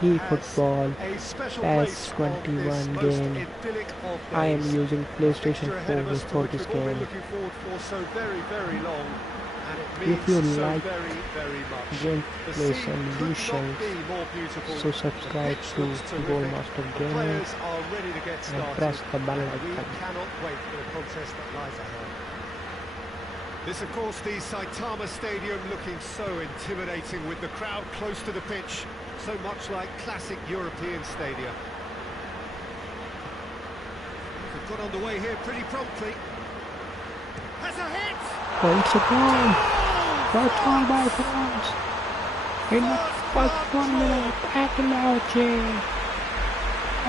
eFootball PES 21 game. I am using PlayStation 4 for this game. If you like gameplay solutions, so subscribe to Goldmaster Gaming and press the bell icon. This, of course, the Saitama Stadium looking so intimidating with the crowd close to the pitch, so much like classic European stadia. They've got underway here pretty promptly. Has a hit! Oh, it's a goal! First goal by France! In the first 1 minute, technology!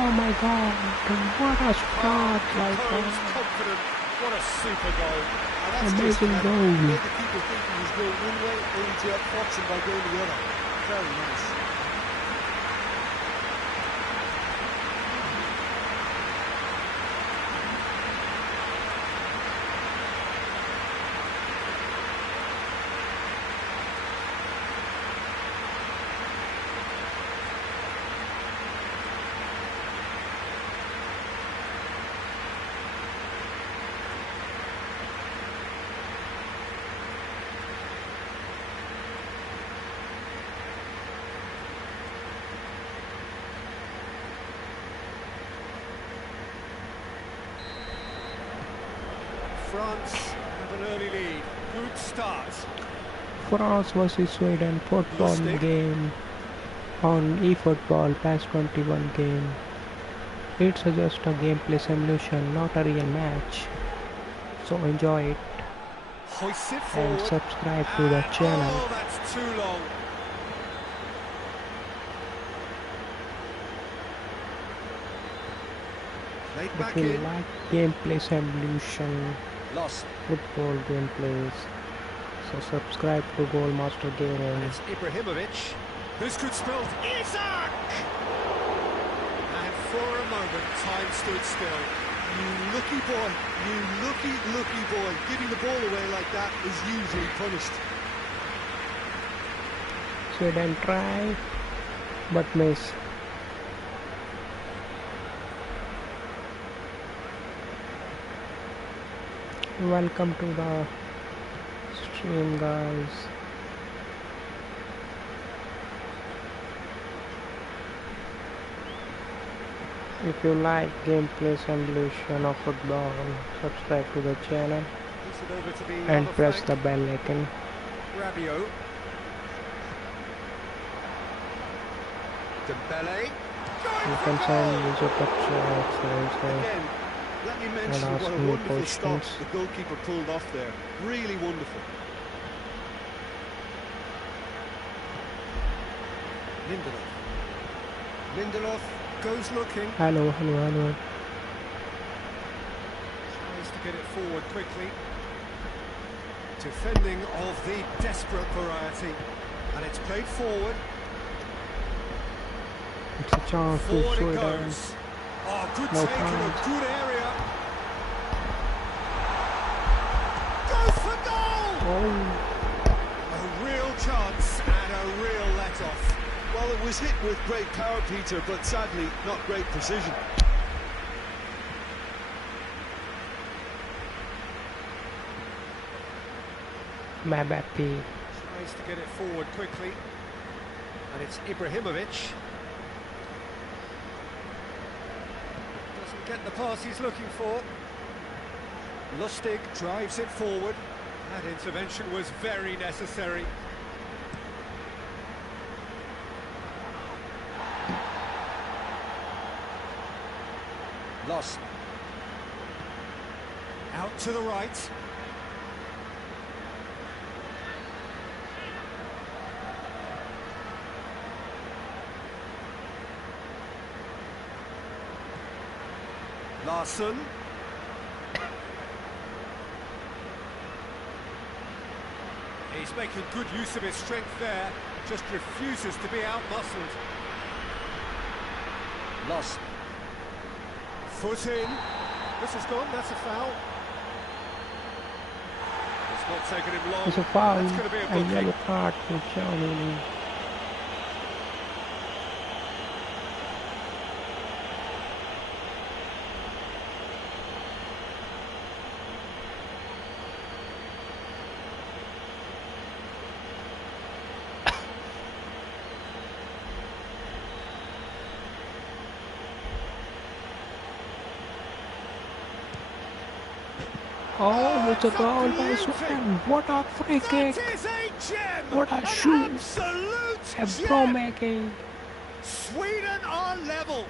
Oh my god, what a start like that! Confident, what a super goal! Amazing goal! The keeper thinking he's going one way, only to outfox him by going the other. Very nice. France have an early lead. Good start. France vs Sweden football game on eFootball PES 21 game. It's just a gameplay simulation, not a real match. So enjoy it and subscribe to the channel. Oh, that's too long. If you like gameplay simulation, football gameplays, so subscribe to Goldmaster Gaming. It's Ibrahimovic. This could spell Isaac! And for a moment, time stood still. You lucky boy, you lucky boy. Giving the ball away like that is usually punished. Sweden try, but miss. Welcome to the stream, guys. If you like gameplay simulation of football, subscribe to the channel and press the bell icon. Rabiot. Dembele. You can send user pictures Let me mention and ask what a me wonderful stop questions. the goalkeeper pulled off there. Really wonderful. Lindelof goes looking. Hello. Tries to get it forward quickly. Defending of the desperate variety. And it's played forward. It's a chance to Forward it Sweden. goes. Oh, good No take in a chance. good area. Goes for goal! Oh, A real chance and a real let-off. Well, it was hit with great power, Peter, but sadly not great precision. Mbappe. Tries to get it forward quickly. And it's Ibrahimovic. Doesn't get the pass he's looking for. Lustig drives it forward. That intervention was very necessary. Lost. Out to the right. Larsson. He's making good use of his strength there, just refuses to be out-muscled. Lost. Foot in. This is gone, that's a foul. It's not taken him long. It's a foul. That's going to be a And booking. yellow card for Germany. Oh, it's a It's a goal by beauty! Sweden. What a free That kick. is a gem! What a An shoot. absolute A pro gem! making. Sweden are level.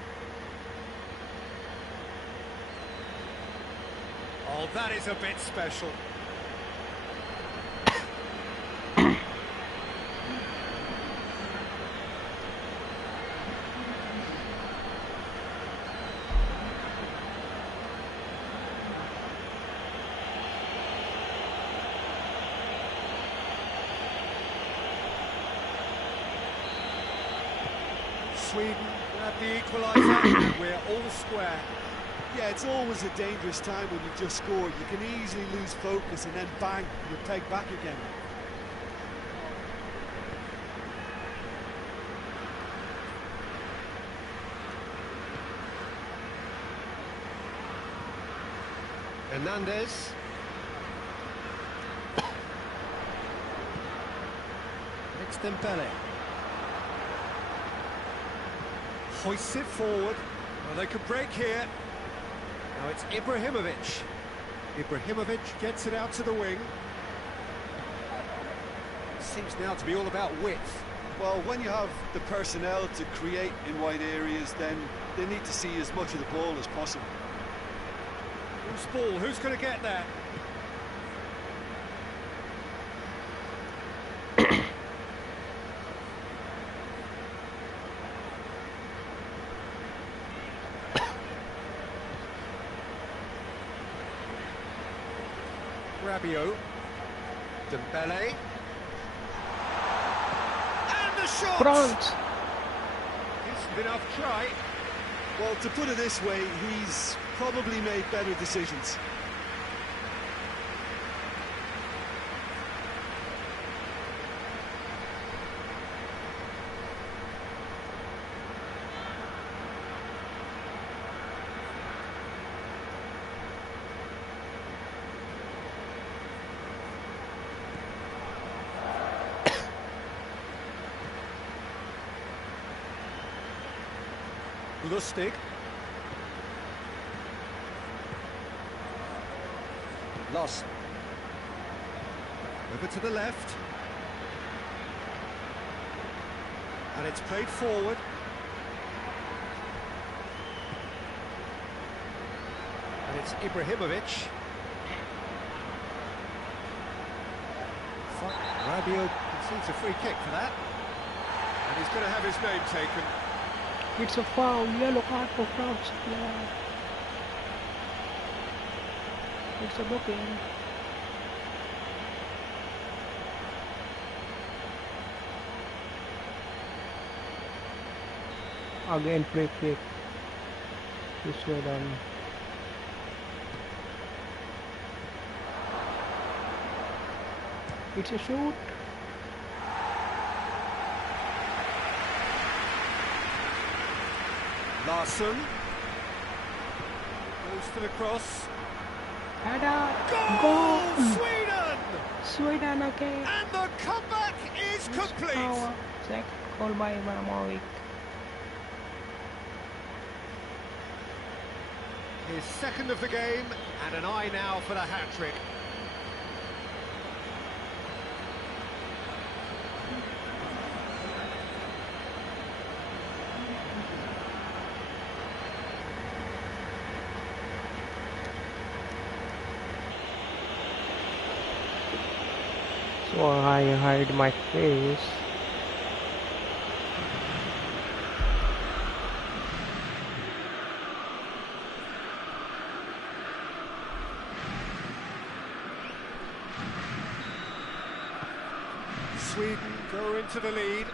Oh, that is a bit special. Sweden grab the equaliser and we're all square. Yeah, it's always a dangerous time when you've just scored. You can easily lose focus and then bang, you're pegged back again. Hernandez. Next Dembele. Hoists it forward. Well, they could break here. Now it's Ibrahimovic. Ibrahimovic gets it out to the wing. Seems now to be all about width. Well, when you have the personnel to create in wide areas, then they need to see as much of the ball as possible. Who's ball? Who's going to get there? Rabiot. Dembele. And the shot! France. Decent enough try. Well, to put it this way, he's probably made better decisions. Lustig. Lost. Over to the left. And it's played forward. And it's Ibrahimovic. Rabiot concedes a free kick for that. And he's going to have his name taken. It's a foul. Yellow card for France player. It's a booking. Again free kick to Sweden. It's a shoot. Larsson. Goes for the cross. Header. Goal! Goal! Sweden! Sweden again. And the comeback is complete. Our second goal by Ibrahimovic. His second of the game, and an eye now for the hat-trick. So I hide my face. Sweden go into the lead.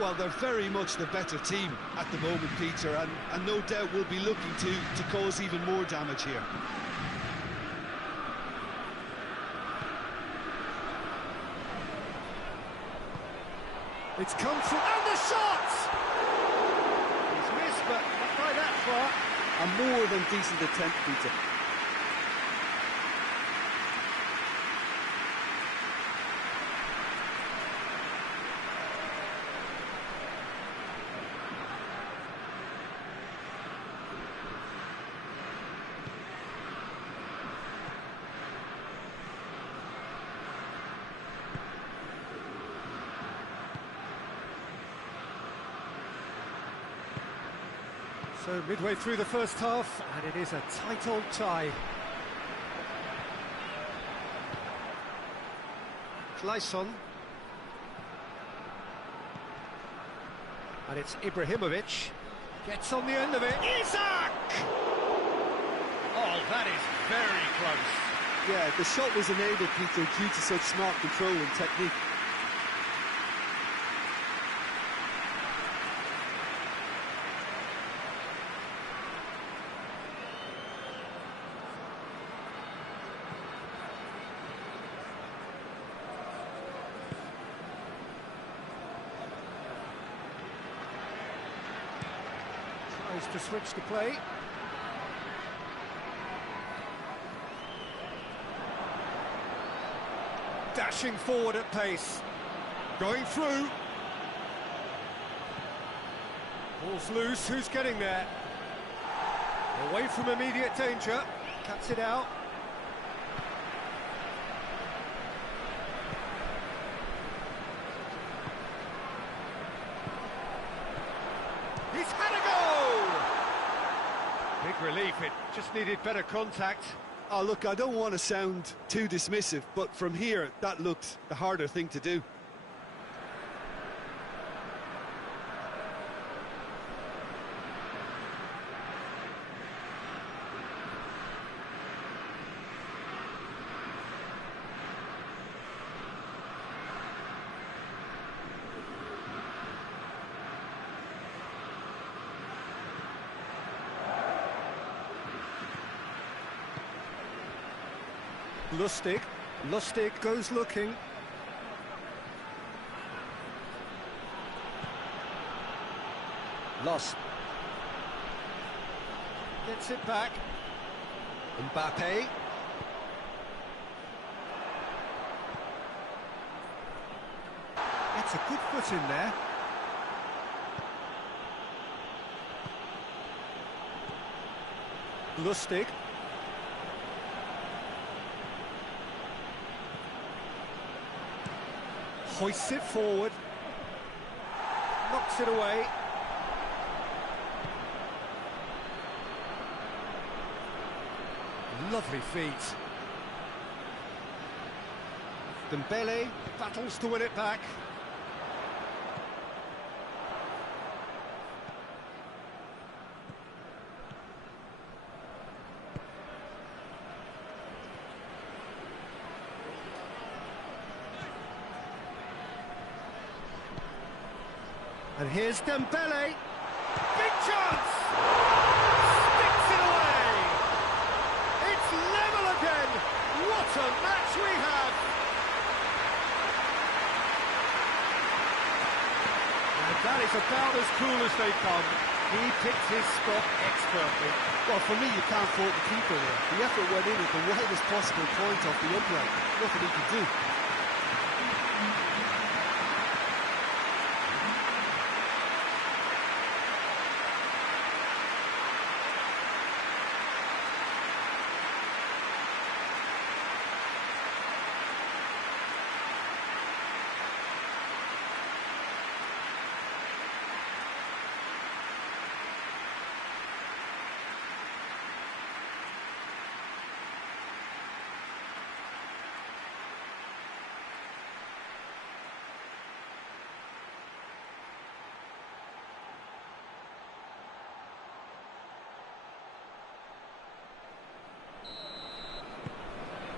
Well, they're very much the better team at the moment, Peter, and no doubt will be looking to cause even more damage here. It's come through, and the shot! He's missed, but not by that far. A more than decent attempt, Peter. So midway through the first half, and it is a tight old tie. Clayson. And it's Ibrahimovic. Gets on the end of it. Isak! Oh, that is very close. Yeah, the shot was enabled, Peter, due to such smart control and technique. Tries to switch the play. Dashing forward at pace. Going through. Ball's loose, who's getting there? Away from immediate danger. Cuts it out. He's had a goal! Big relief, it just needed better contact. Oh, look, I don't want to sound too dismissive, but from here, that looked the harder thing to do. Lustig goes looking. Lost. Gets it back. Mbappe. Gets a good foot in there. Lustig. Hoists it forward, knocks it away. Lovely feet. Dembele battles to win it back. And here's Dembele. Big chance! Sticks it away! It's level again! What a match we have! And that is about as cool as they come. He picked his spot expertly. Well, for me, you can't fault the keeper there. The effort went in at the widest possible point off the upright. Nothing he could do.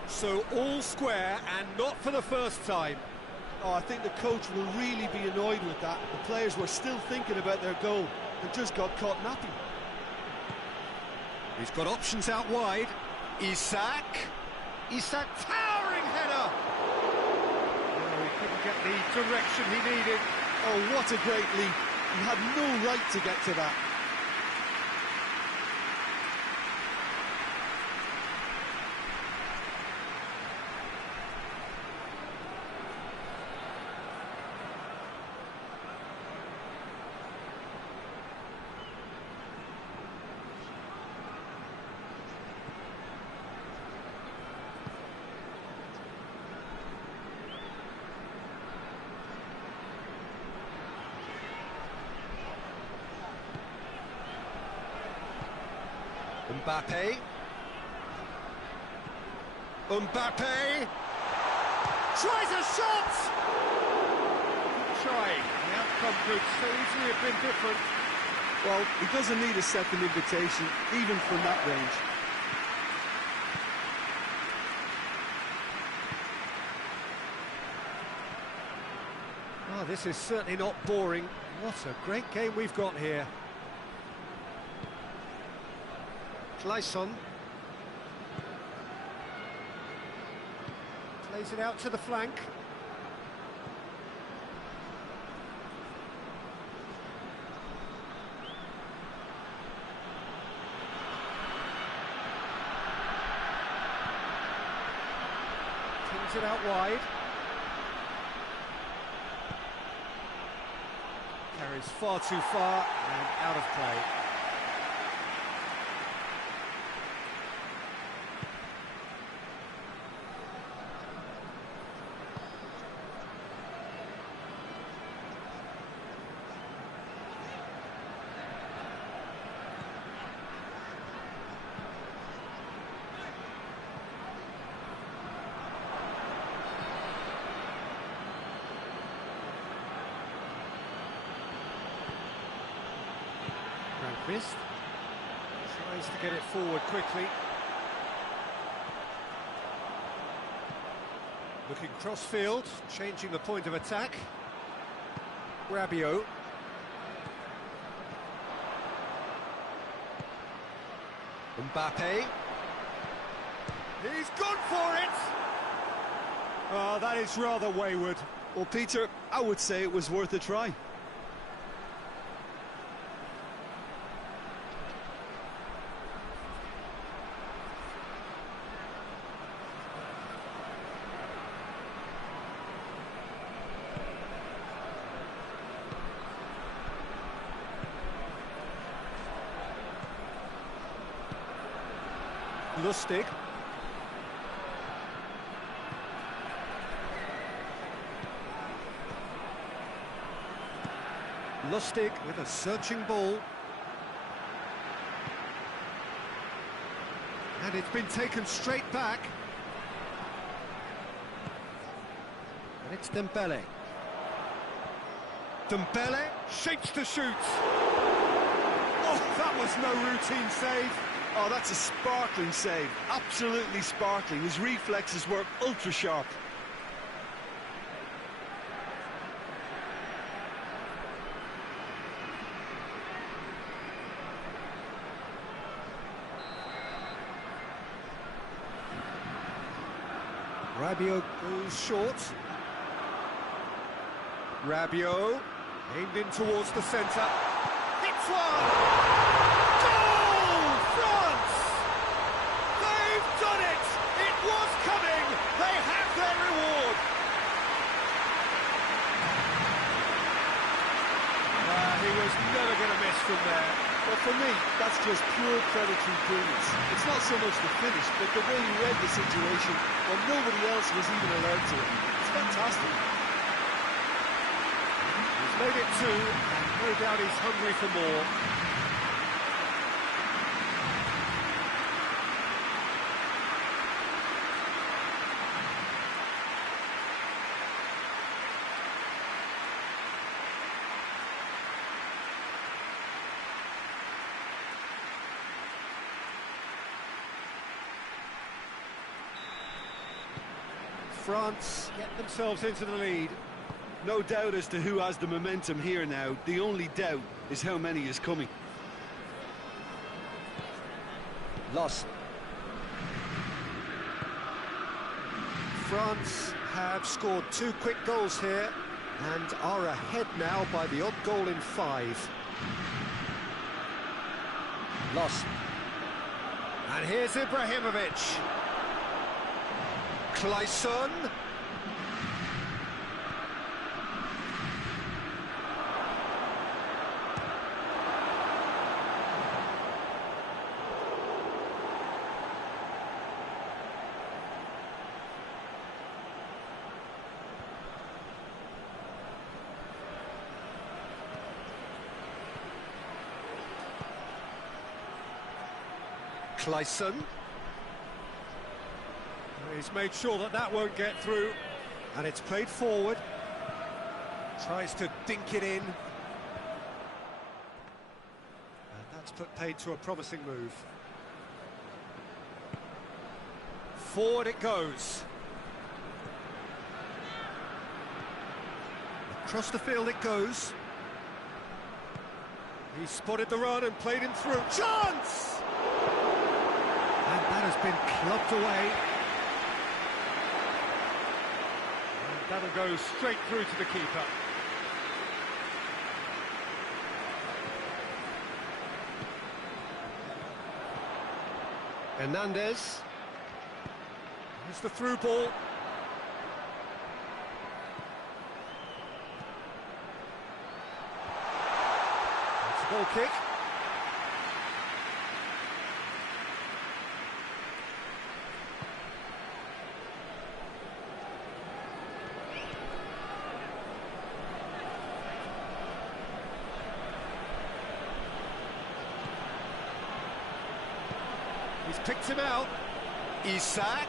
So all square, and not for the first time. Oh, I think the coach will really be annoyed with that. The players were still thinking about their goal and just got caught napping. He's got options out wide. Isak, towering header! Oh, he couldn't get the direction he needed. Oh, what a great leap. He had no right to get to that. Mbappe. Mbappe. Tries a shot! Trying. The outcome could so easily have been different. Well, he doesn't need a second invitation, even from that range. Oh, this is certainly not boring. What a great game we've got here. Clayson. Plays it out to the flank. Kings it out wide. Carries far too far and out of play. Missed. Tries to get it forward quickly. Looking cross-field, changing the point of attack. Rabiot. Mbappe. He's gone for it! Oh, that is rather wayward. Well, Peter, I would say it was worth a try. Lustig. Lustig with a searching ball. And it's been taken straight back. And it's Dembele. Dembele shapes to shoot. Oh, that was no routine save. Oh, that's a sparkling save. Absolutely sparkling. His reflexes were ultra sharp. Rabiot goes short. Rabiot aimed in towards the centre. Hits one! Goal! France! They've done it! It was coming! They have their reward! He was never going to miss from there. Well, for me, that's just pure predatory brilliance. It's not so much the finish, but the way he read the situation when nobody else was even allowed to. It's fantastic. He's made it two, and no doubt he's hungry for more. France get themselves into the lead. No doubt as to who has the momentum here now. The only doubt is how many is coming. Lost. France have scored 2 quick goals here and are ahead now by the odd goal in 5. Lost. And here's Ibrahimovic. Clayson. Clayson. He's made sure that that won't get through, and it's played forward. Tries to dink it in. And that's put paid to a promising move. Forward it goes. Across the field it goes. He spotted the run and played him through. Chance! And that has been clubbed away. And that'll go straight through to the keeper. Hernandez. Here's the through ball. It's a goal kick. He's picked him out. Isak.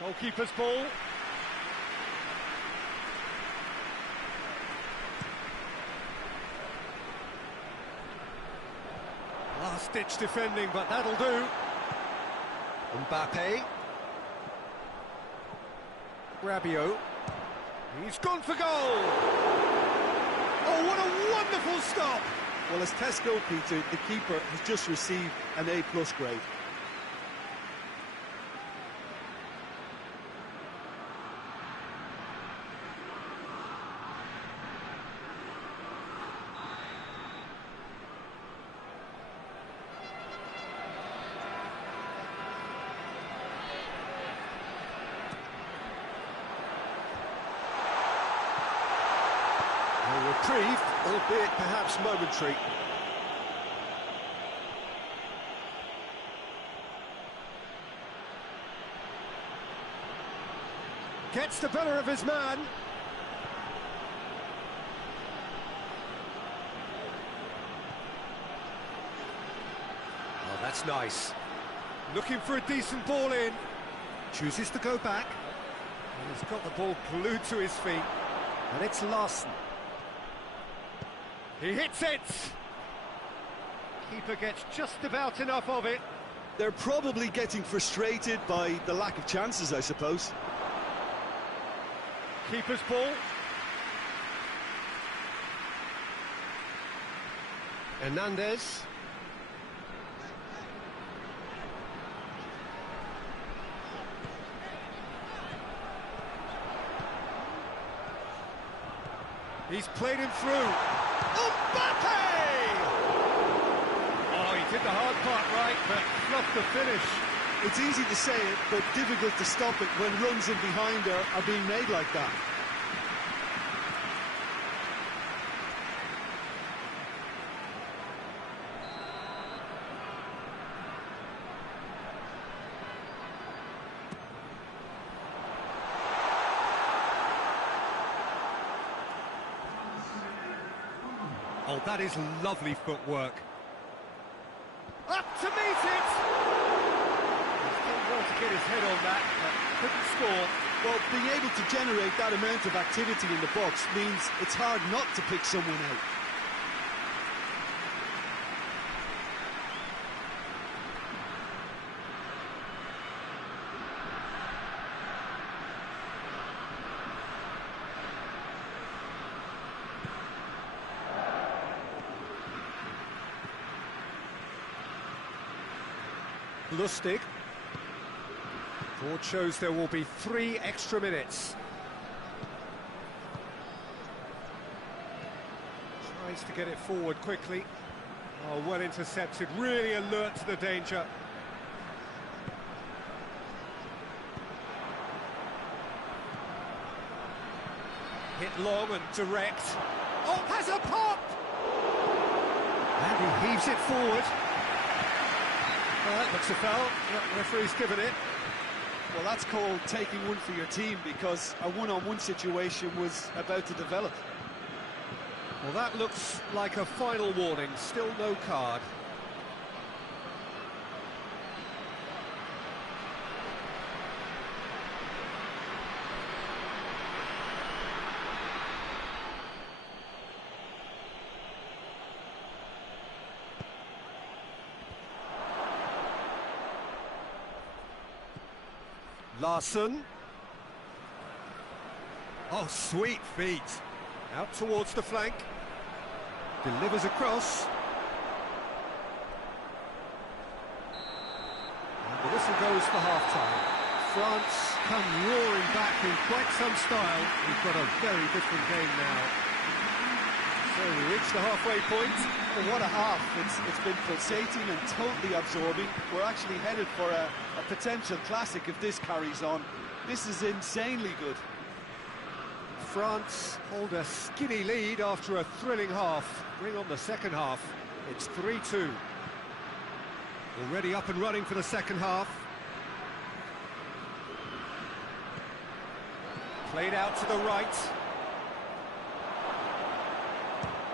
Goalkeeper's ball. Last-ditch defending, but that'll do. Mbappe. Rabiot. He's gone for goal. Oh, what a wonderful stop. Well, as test goal, Peter, the keeper has just received an A+ grade. A reprieve, albeit perhaps momentary. Gets the better of his man. Oh, that's nice. Looking for a decent ball in. Chooses to go back. And he's got the ball glued to his feet. And it's Larson. He hits it! Keeper gets just about enough of it. They're probably getting frustrated by the lack of chances, I suppose. Keeper's ball. Hernandez. He's played him through. Mbappe! Oh, he did the hard part right, but fluffed the finish. It's easy to say it, but difficult to stop it when runs in behind are being made like that. Oh, that is lovely footwork. Up to meet it! He's done well to get his head on that, but couldn't score. Well, being able to generate that amount of activity in the box means it's hard not to pick someone out. Lustig. Board shows there will be 3 extra minutes. Tries to get it forward quickly. Oh, well intercepted, really alert to the danger. Hit long and direct. Oh, has a pop! And he heaves it forward. Well, that looks a foul. The referee's given it. Well, that's called taking one for your team, because a one-on-one situation was about to develop. Well, that looks like a final warning. Still no card. Larson. Oh, sweet feet. Out towards the flank. Delivers across. And the whistle goes for half-time. France come roaring back in quite some style. We've got a very different game now. So we reach the halfway point. Well, what a half. It's been pulsating and totally absorbing. We're actually headed for a potential classic if this carries on. This is insanely good. France hold a skinny lead after a thrilling half. Bring on the second half. It's 3-2. Already up and running for the second half. Played out to the right.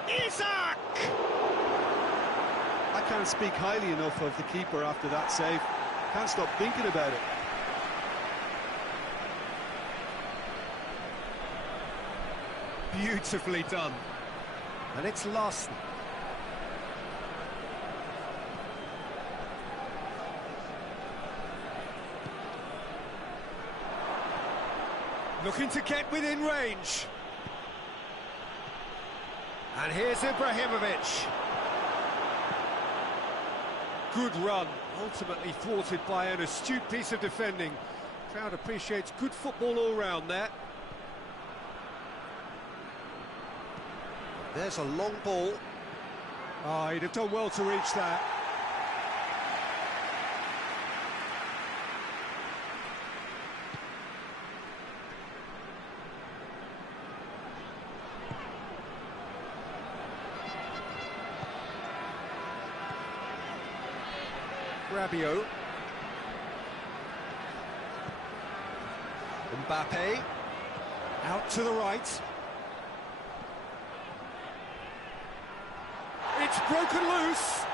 Isaac! I can't speak highly enough of the keeper after that save. Can't stop thinking about it. Beautifully done. And it's Larson. Looking to get within range. And here's Ibrahimovic. Good run, ultimately thwarted by an astute piece of defending. Crowd appreciates good football all round there. There's a long ball. Oh, he'd have done well to reach that. Rabiot. Mbappe. Out to the right. It's broken loose.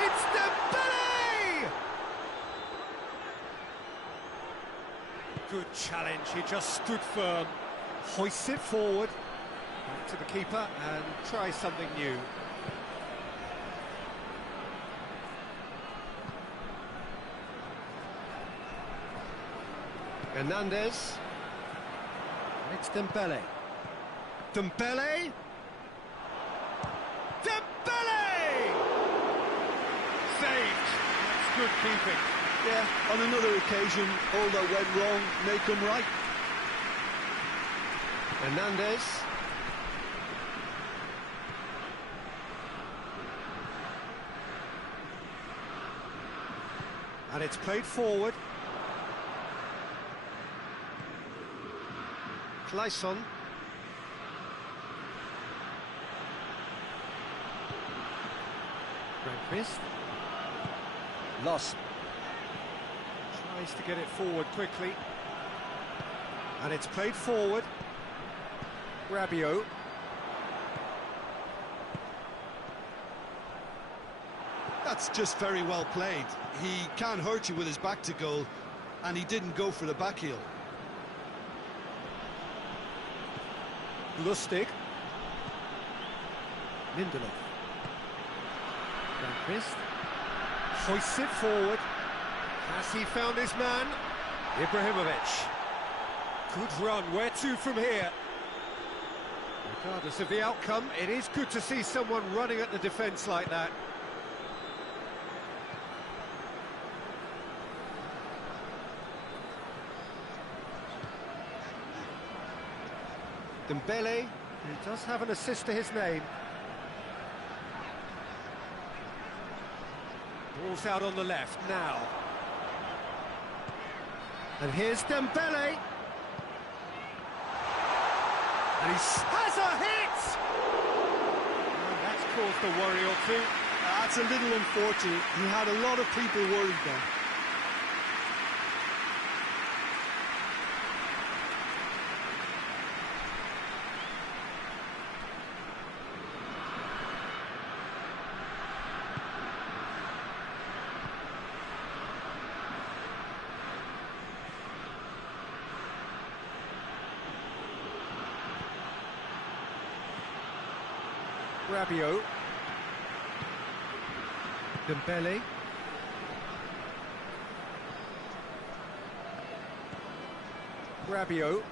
It's Dembele! Good challenge, he just stood firm. Hoists it forward. Back to the keeper and try something new. Hernandez. It's Dembele. Dembele! Dembele! Saved! That's good keeping. Yeah, on another occasion, all that went wrong may come right. Hernandez. And it's played forward. Clayson. Grandquist. Loss. Tries to get it forward quickly. And it's played forward. Rabiot. That's just very well played. He can't hurt you with his back to goal, and he didn't go for the back heel. Lustig. Lindelof. Grandquist. Hoists it forward. Has he found his man? Ibrahimovic. Good run. Where to from here? Regardless of the outcome, it is good to see someone running at the defence like that. Dembele, who does have an assist to his name. Ball's out on the left now. And here's Dembele. And he has a hit! And that's caused a worry or two. That's a little unfortunate. He had a lot of people worried there. Rabiot. Dembele. Rabiot.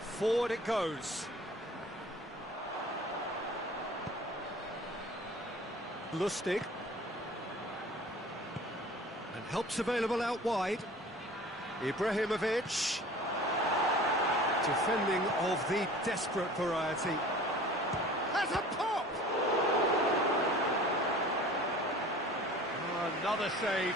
Forward it goes. Lustig. And help's available out wide. Ibrahimovic. Defending of the desperate variety. Has a pop! Oh, another save.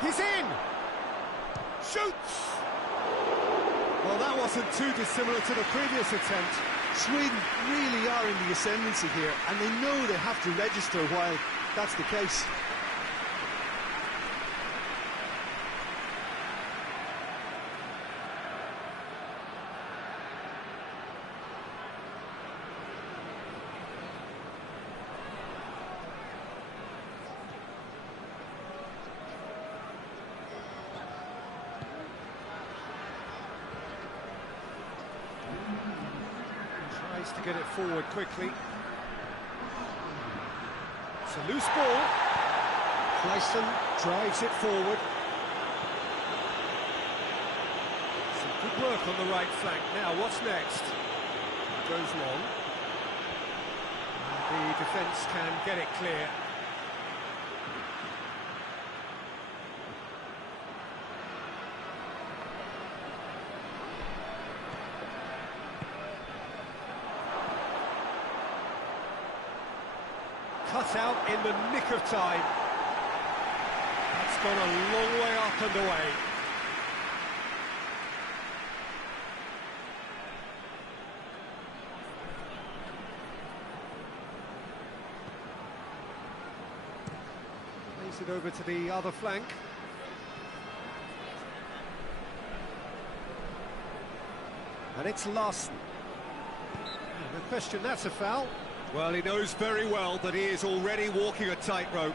He's in! Shoots! Well, that wasn't too dissimilar to the previous attempt. Sweden really are in the ascendancy here, and they know they have to register while that's the case. Tries to get it forward quickly. It's a loose ball. Clayson drives it forward. Some good work on the right flank. Now, what's next? Goes long. And the defence can get it clear. Cut out in the nick of time. That's gone a long way up and away. Plays it over to the other flank. And it's Larson. No question, that's a foul. Well, he knows very well that he is already walking a tightrope.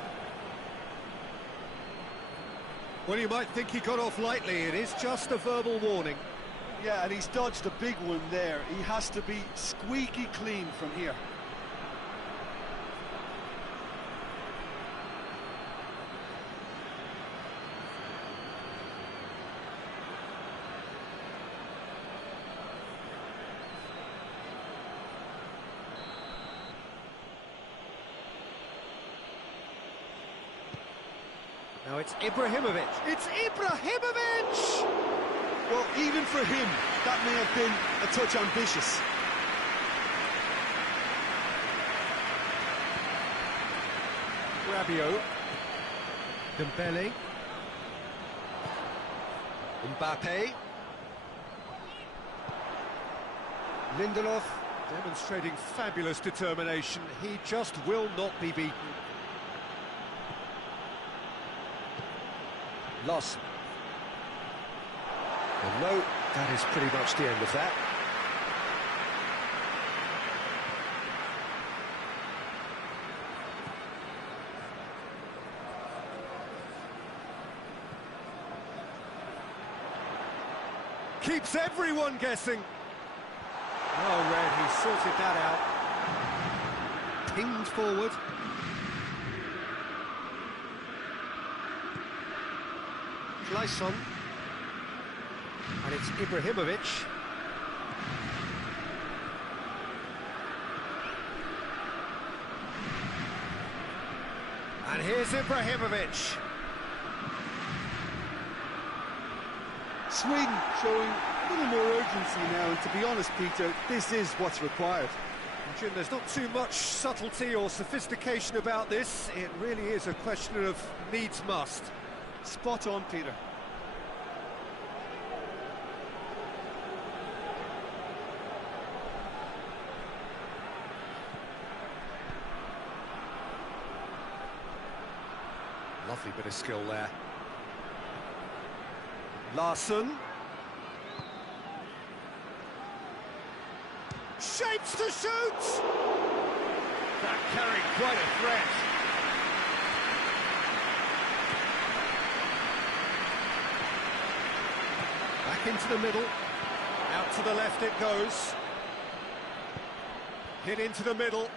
Well, you might think he got off lightly. It is just a verbal warning. Yeah, and he's dodged a big one there. He has to be squeaky clean from here. Now it's Ibrahimovic. It's Ibrahimovic! Well, even for him, that may have been a touch ambitious. Rabiot. Dembele. Mbappe. Lindelof demonstrating fabulous determination. He just will not be beaten. Loss. Well, no, that is pretty much the end of that. Keeps everyone guessing. Oh, Red, he sorted that out. Pinged forward. Clayson. And it's Ibrahimovic. And here's Ibrahimovic. Sweden showing a little more urgency now, and to be honest, Peter, this is what's required. Jim, there's not too much subtlety or sophistication about this. It really is a question of needs must. Spot on, Peter. bit of skill there. Larsson. Shapes to shoot! That carried quite a threat. Back into the middle. Out to the left it goes. Hit into the middle.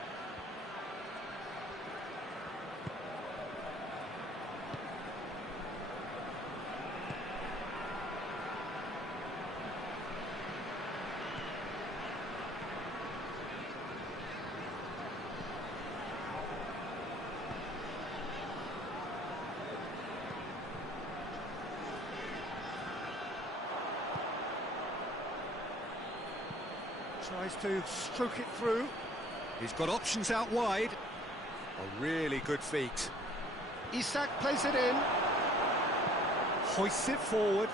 Tries to stroke it through. He's got options out wide. A really good feat. Isak plays it in. Hoists it forward.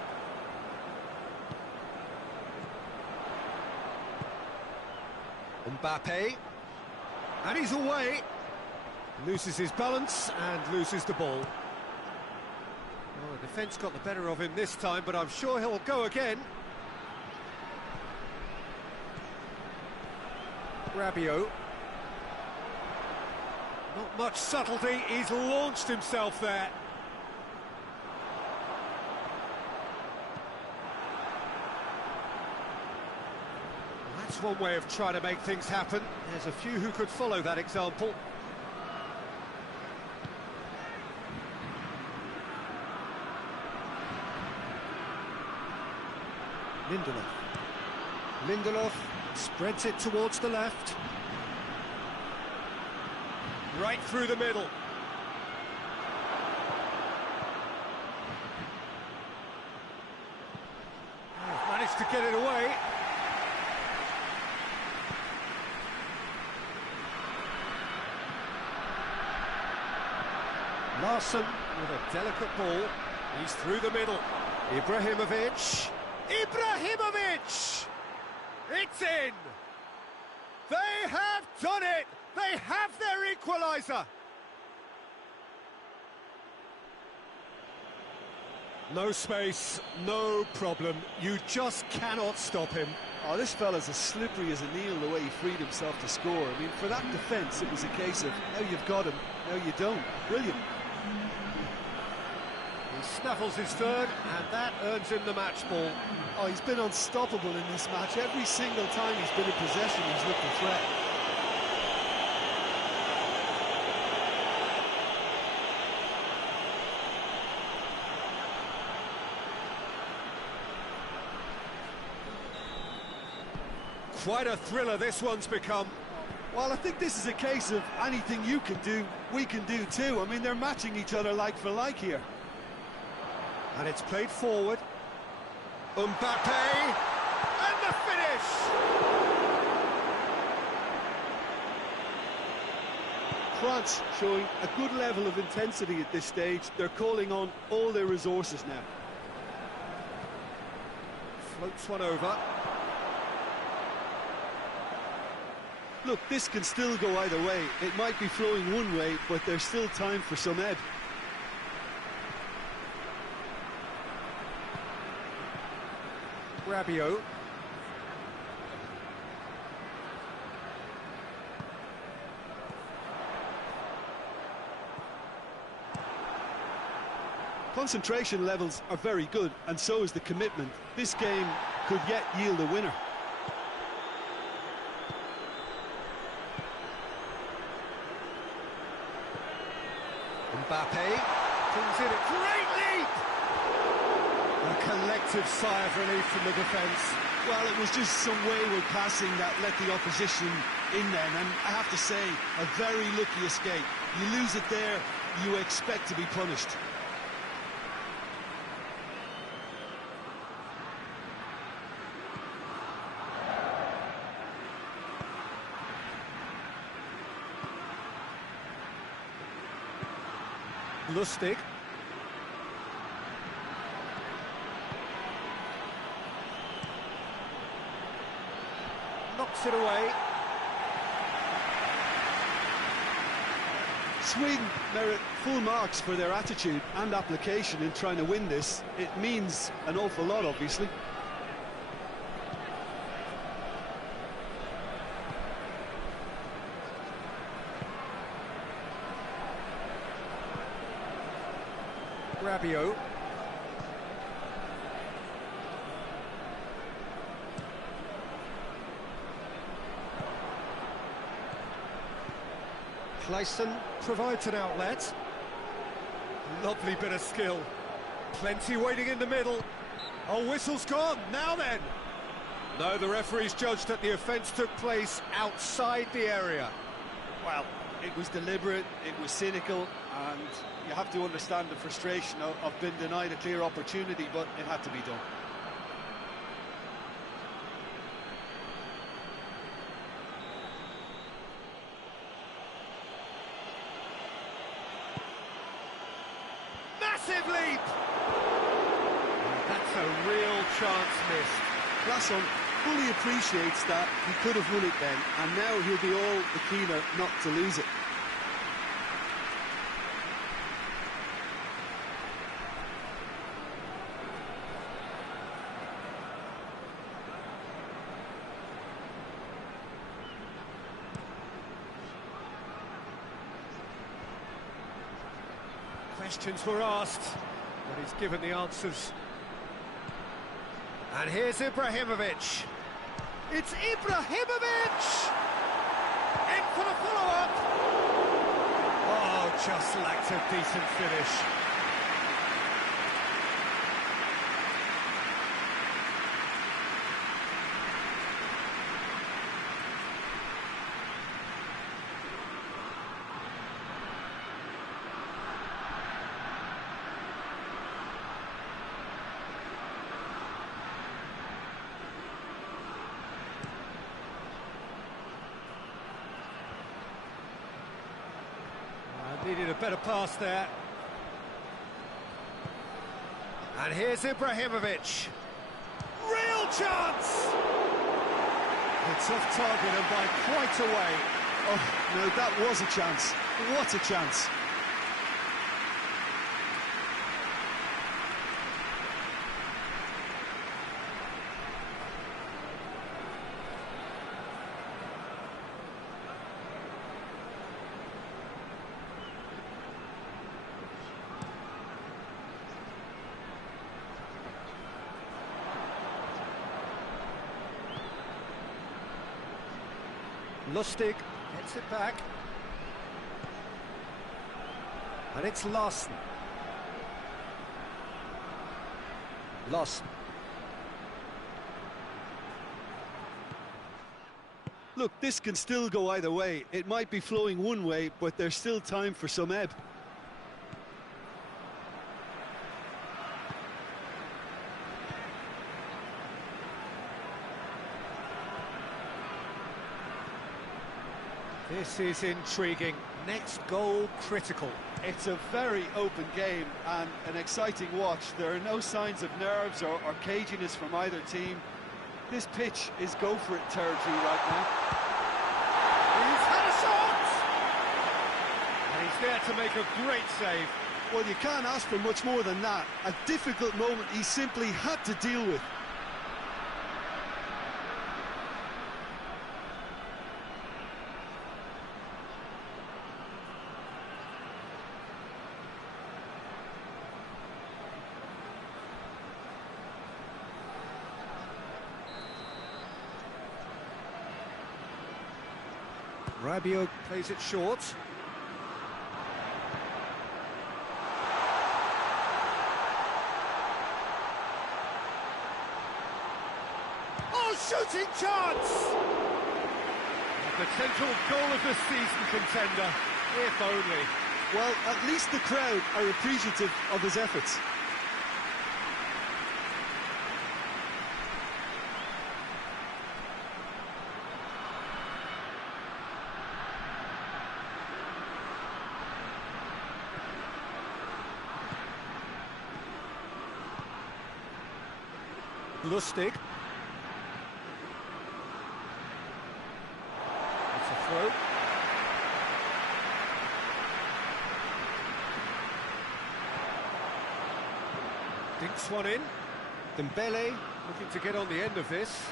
Mbappe. And he's away. Loses his balance and loses the ball. Well, the defence got the better of him this time, but I'm sure he'll go again. Rabiot. Not much subtlety, he's launched himself there. Well, that's one way of trying to make things happen. There's a few who could follow that example. Lindelof spreads it towards the left. Right through the middle. Oh, managed to get it away. Larsson with a delicate ball. He's through the middle. Ibrahimovic. It's in! They have done it! They have their equaliser! No space, no problem. You just cannot stop him. Oh, this fella's as slippery as a needle the way he freed himself to score. I mean, for that defence, it was a case of now you've got him, now you don't. Brilliant. He snaffles his third, and that earns him the match ball. Oh, he's been unstoppable in this match. Every single time he's been in possession, he's looked a threat. Quite a thriller this one's become. Well, I think this is a case of anything you can do, we can do too. I mean, they're matching each other like for like here. And it's played forward. Mbappe, and the finish! France showing a good level of intensity at this stage. They're calling on all their resources now. Floats one over. Look, this can still go either way. It might be flowing one way, but there's still time for some ebb. Rabiot. Concentration levels are very good, and so is the commitment. This game could yet yield a winner. Mbappe brings in a great leap! A collective sigh of relief from the defence. Well, it was just some wayward passing that let the opposition in then, and I have to say, a very lucky escape. You lose it there, you expect to be punished. Lustig. Knocks it away. Sweden merit full marks for their attitude and application in trying to win this. It means an awful lot, obviously. Rabiot. Clayson provides an outlet. Lovely bit of skill. Plenty waiting in the middle. Oh, whistle's gone. Now then. No, the referee's judged that the offence took place outside the area. Well, it was deliberate, it was cynical, and you have to understand the frustration of being denied a clear opportunity, but it had to be done. Massive leap! That's a real chance missed. Classon fully appreciates that he could have won it then, and now he'll be all the keener not to lose it. Questions were asked, but he's given the answers. And here's Ibrahimovic. It's Ibrahimovic! In for the follow-up! Oh, just lacked a decent finish. Needed a better pass there. And here's Ibrahimovic. Real chance! It's off target and by quite a way. Oh, no, that was a chance. What a chance. Lustig gets it back. And it's Larson. Larson. Look, this can still go either way. It might be flowing one way, but there's still time for some ebb. This is intriguing. Next goal critical. It's a very open game and an exciting watch. There are no signs of nerves or caginess from either team. This pitch is go-for-it territory right now. He's had a shot! And he's there to make a great save. Well, you can't ask for much more than that. A difficult moment he simply had to deal with. Rabiot plays it short. Oh, shooting chance! A potential goal of the season contender, if only. Well, at least the crowd are appreciative of his efforts. Lustig. It's a throw. Banks one in. Dembele looking to get on the end of this.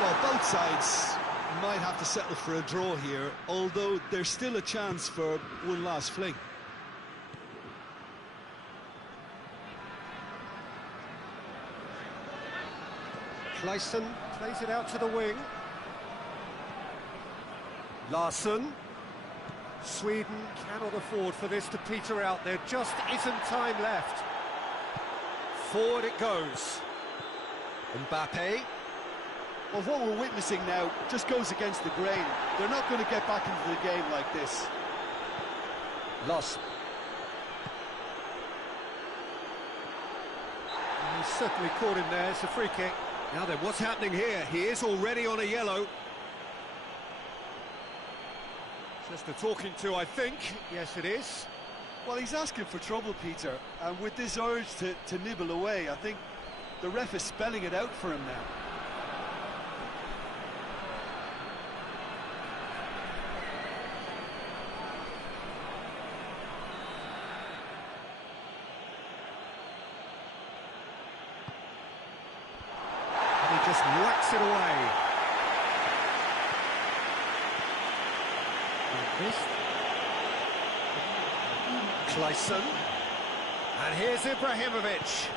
Well, both sides might have to settle for a draw here, although there's still a chance for one last fling. Clayson plays it out to the wing. Larsson. Sweden cannot afford for this to peter out. There just isn't time left. Forward it goes. Mbappe. Well, what we're witnessing now just goes against the grain. They're not going to get back into the game like this. Loss. He's certainly caught him there. It's a free kick. Now then, what's happening here? He is already on a yellow. Just a talking to, I think. Yes, it is. Well, he's asking for trouble, Peter, and with this urge to nibble away, I think the ref is spelling it out for him now. And he just whacks it away. Clayson, and here's Ibrahimovic.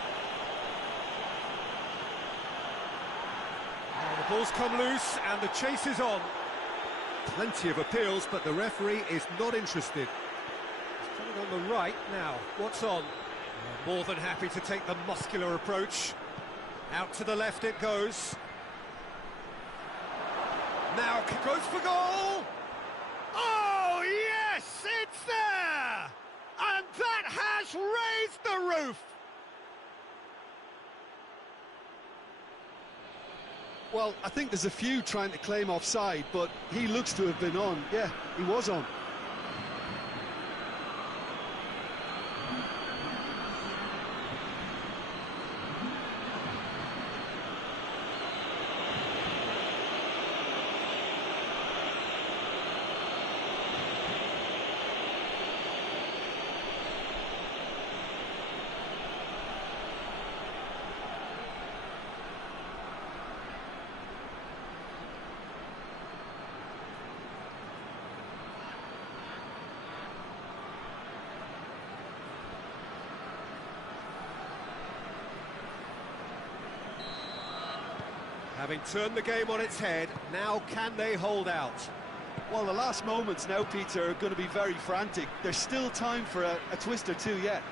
Now the ball's come loose and the chase is on. Plenty of appeals, but the referee is not interested. He's coming on the right now. What's on? More than happy to take the muscular approach. Out to the left it goes. Now goes for goal. Oh yes, it's there! And that has raised the roof! Well, I think there's a few trying to claim offside, but he looks to have been on. Yeah, he was on. Having turned the game on its head, now can they hold out? Well, the last moments now, Peter, are going to be very frantic. There's still time for a twist or two yet.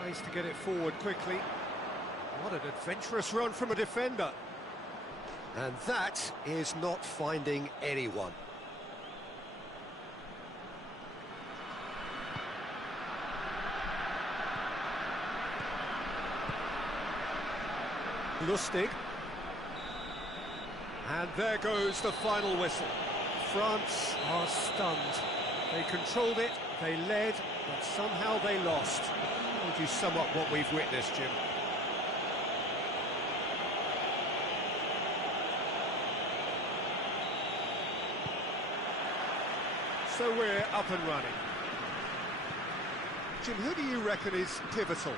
Tries to get it forward quickly. What an adventurous run from a defender. And that is not finding anyone. Lustig. And there goes the final whistle. France are stunned. They controlled it, they led, but somehow they lost. How would you sum up what we've witnessed, Jim? So we're up and running. Jim, who do you reckon is pivotal?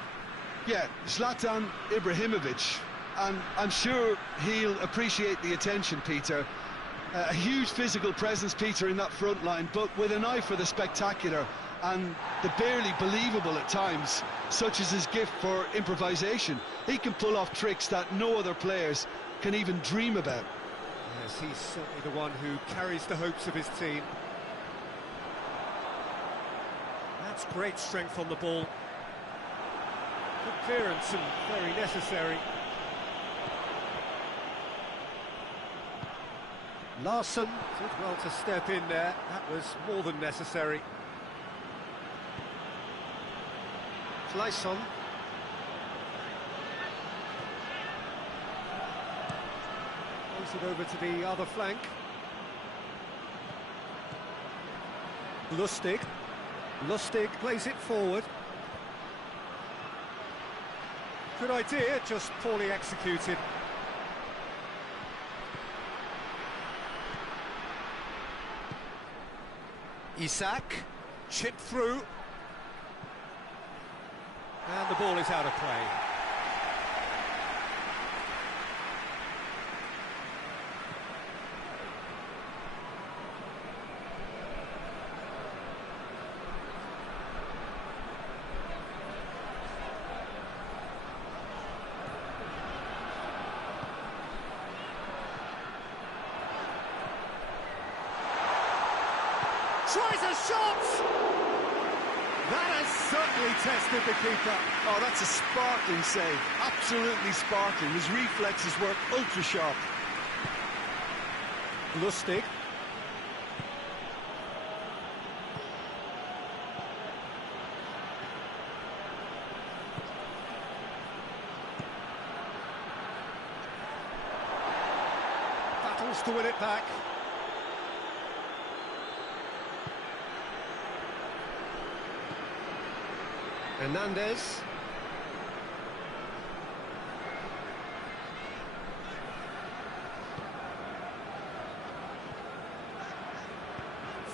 Yeah, Zlatan Ibrahimovic. And I'm sure he'll appreciate the attention, Peter. A huge physical presence, Peter, in that front line, but with an eye for the spectacular and the barely believable at times, such as his gift for improvisation. He can pull off tricks that no other players can even dream about. Yes, he's certainly the one who carries the hopes of his team. That's great strength on the ball. Good clearance and very necessary. Larsson did well to step in there. That was more than necessary. Clayson. Throws it over to the other flank. Lustig. Lustig plays it forward. Good idea, just poorly executed. Isak, chipped through. And the ball is out of play. Tries a shot! That has certainly tested the keeper. Oh, that's a sparkling save. Absolutely sparkling. His reflexes were ultra sharp. Lustig. Battles to win it back. Hernandez.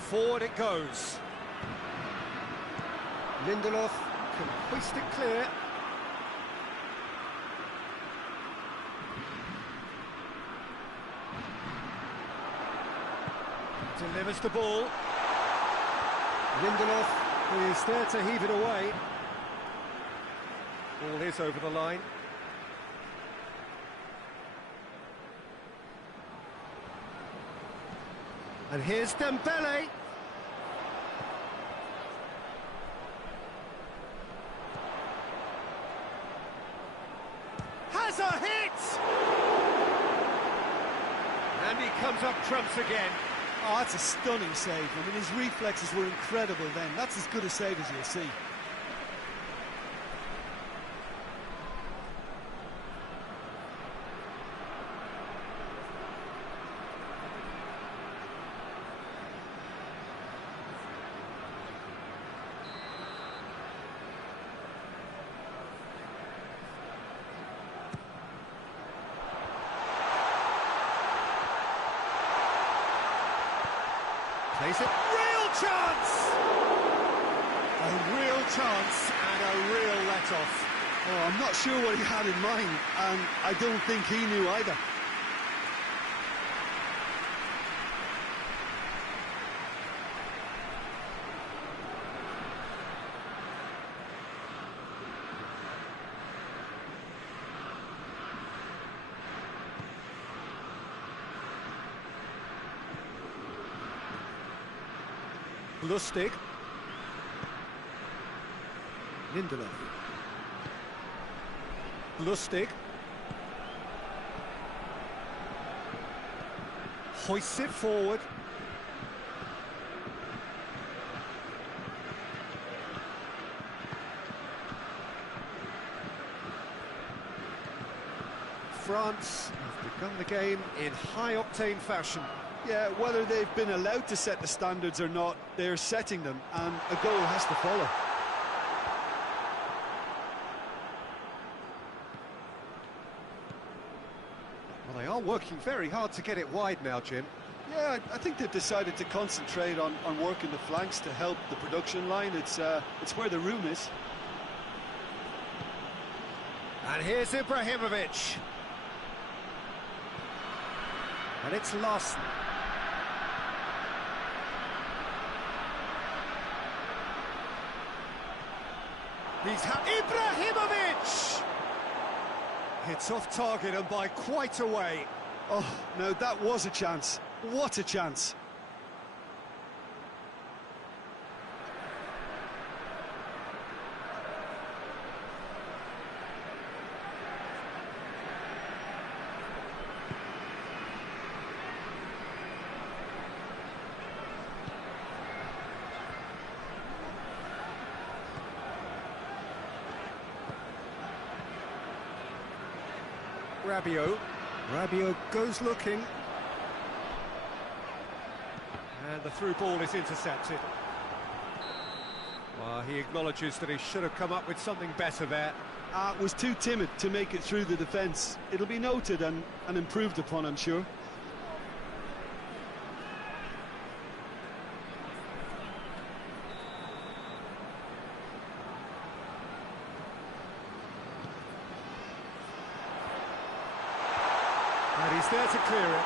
Forward it goes. Lindelof can hoist it clear. Delivers the ball. Lindelof is there to heave it away. Ball is over the line. And here's Dembele. Has a hit! And he comes up trumps again. Oh, that's a stunning save. I mean, his reflexes were incredible then. That's as good a save as you'll see. Plays it. Real chance! A real chance and a real let-off. Oh, I'm not sure what he had in mind, and I don't think he knew either. Lustig. Lindelof. Lustig. Hoists it forward. France have begun the game in high-octane fashion. Yeah, whether they've been allowed to set the standards or not, they're setting them, and a goal has to follow. Well, they are working very hard to get it wide now, Jim. Yeah, I think they've decided to concentrate on working the flanks to help the production line. It's where the room is. And here's Ibrahimovic. And it's Larson. He's Ibrahimovic! It's off target and by quite a way. Oh, no, that was a chance. What a chance. Rabiot goes looking. And the through ball is intercepted. Well, he acknowledges that he should have come up with something better there. Was too timid to make it through the defence. It'll be noted and improved upon, I'm sure. there to clear it.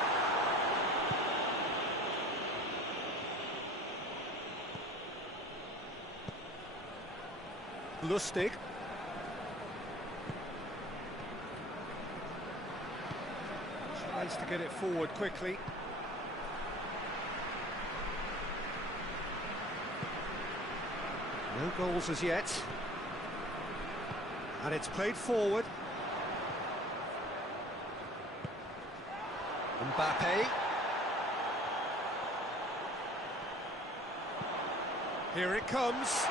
Lustig. Tries to get it forward quickly. No goals as yet. And it's played forward. Mbappe. Here it comes.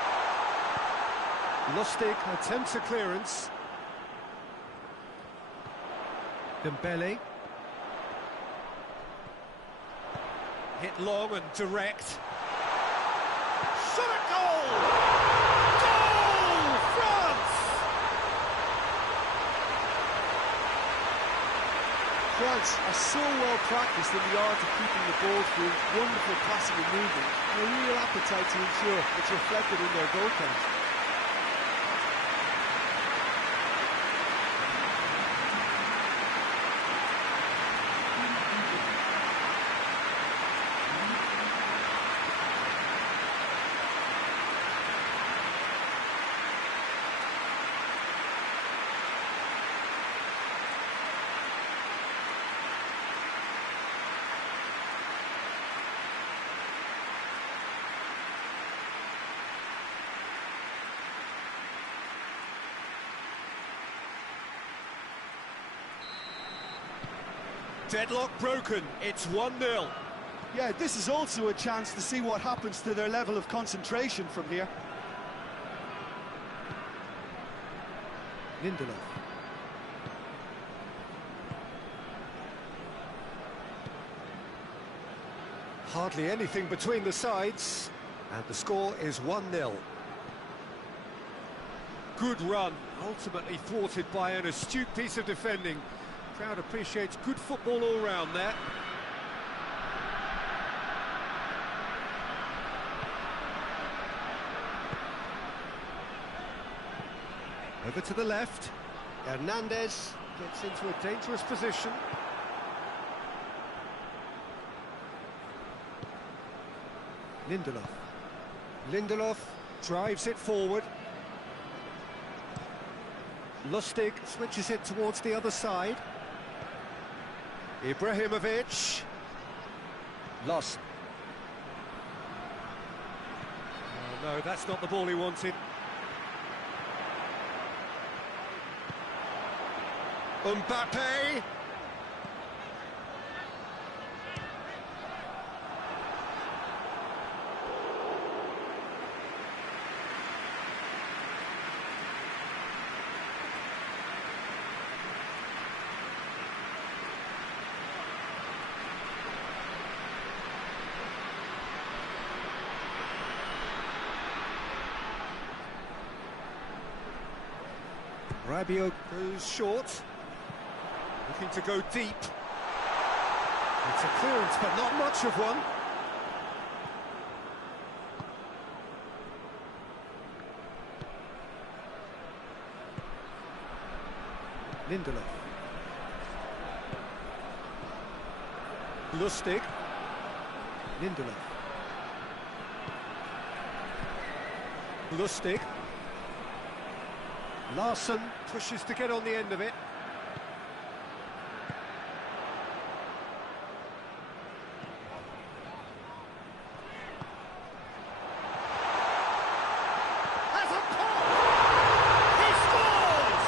Lustig attempts a clearance. Dembele. Hit long and direct. Shot at goal! Goal! France! France are so well practiced in the art of keeping the ball through wonderful passing and movement, and a real appetite to ensure it's reflected in their goal count. Deadlock broken, it's 1-0. Yeah, this is also a chance to see what happens to their level of concentration from here. Lindelof. Hardly anything between the sides, and the score is 1-0. Good run, ultimately thwarted by an astute piece of defending. Crowd appreciates good football all round there. Over to the left. Hernandez gets into a dangerous position. Lindelof. Lindelof drives it forward. Lustig switches it towards the other side. Ibrahimovic. Lost. Oh, no, that's not the ball he wanted. Mbappe. Rabiot goes short, looking to go deep. It's a clearance, but not much of one. Lindelof. Lustig. Lindelof. Lustig. Larson pushes to get on the end of it. Has a pop! He scores!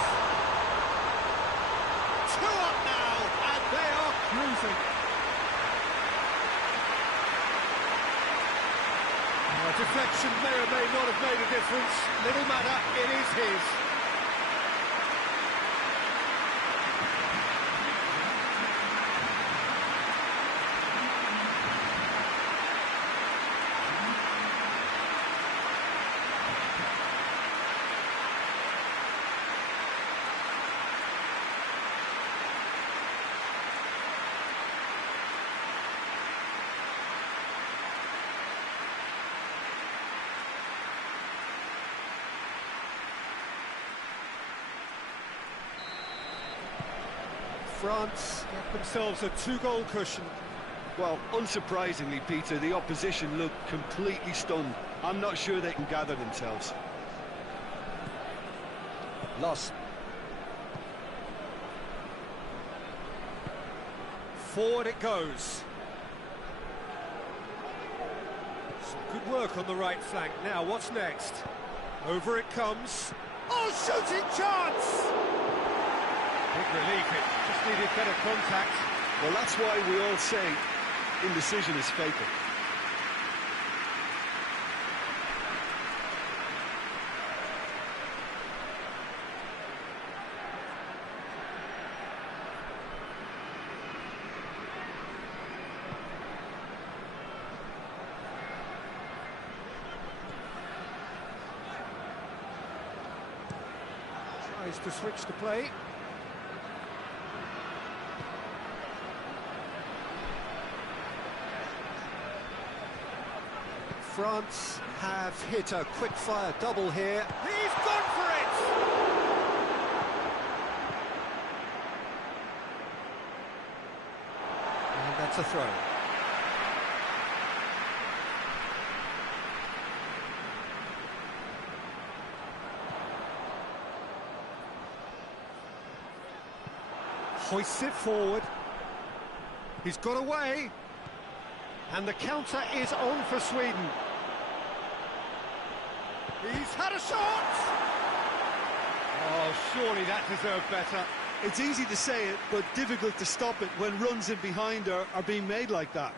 2 up now, and they are cruising. Deflection may or may not have made a difference. Little matter, it is his. France get themselves a 2-goal cushion. Well, unsurprisingly, Peter, the opposition look completely stunned. I'm not sure they can gather themselves. Loss. Forward it goes. Some good work on the right flank. Now, what's next? Over it comes. Oh, shooting chance! Big relief, it just needed better contact. Well, that's why we all say indecision is fatal. Tries to switch the play. France have hit a quick-fire double here. He's gone for it! And that's a throw. Hoists it forward. He's got away. And the counter is on for Sweden. He's had a shot! Oh, surely that deserved better. It's easy to say it, but difficult to stop it when runs in behind are being made like that.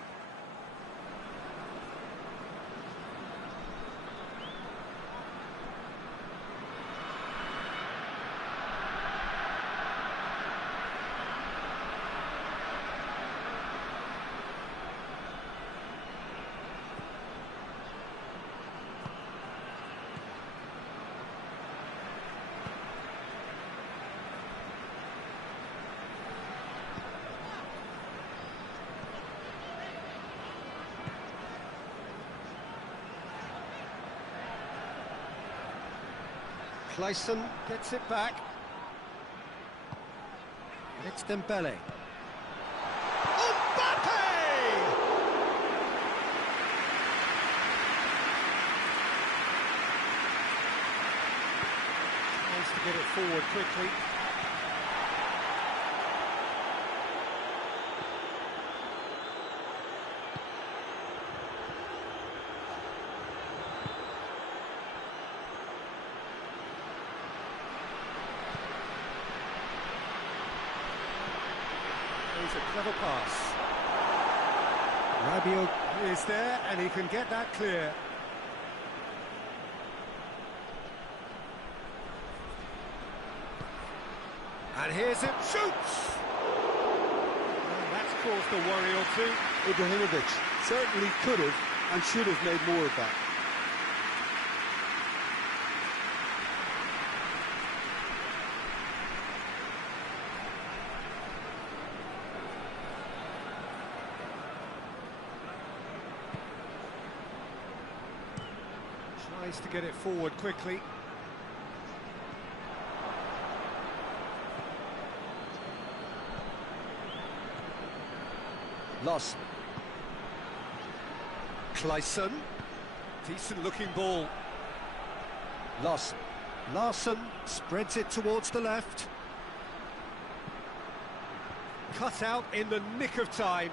Clayson gets it back. It's Dembele. Mbappe! Tries to get it forward quickly. It's a clever pass. Rabiot is there, and he can get that clear. And here's it, shoots! And that's caused a worry or two. Ibrahimovic certainly could have and should have made more of that. Tries to get it forward quickly. Loss. Clayson. Decent looking ball. Loss. Larson spreads it towards the left. Cut out in the nick of time.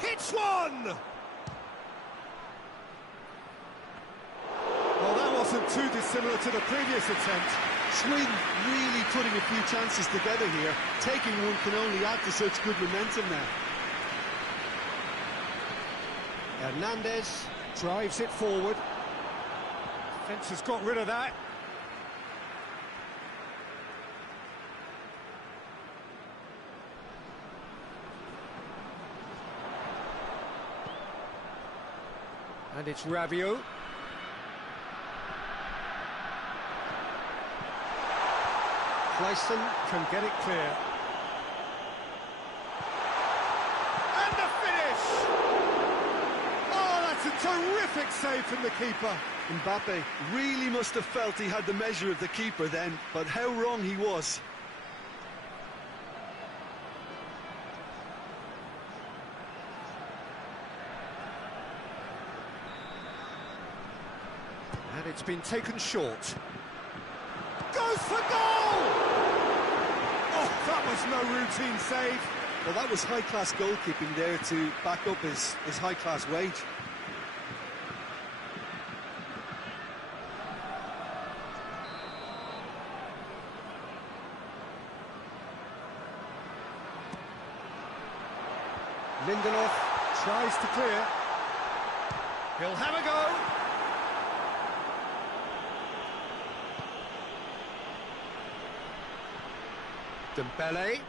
Hits one! Well, that wasn't too dissimilar to the previous attempt. Sweden really putting a few chances together here. Taking one can only add to such good momentum now. Hernandez drives it forward. Defence has got rid of that. And it's Rabiot. Clayson can get it clear. And the finish! Oh, that's a terrific save from the keeper. Mbappe really must have felt he had the measure of the keeper then, but how wrong he was. And it's been taken short. Goes for goal! Oh, that was no routine save. Well, that was high-class goalkeeping there to back up his high-class wage. Lindelof tries to clear. He'll have a go. Dembele.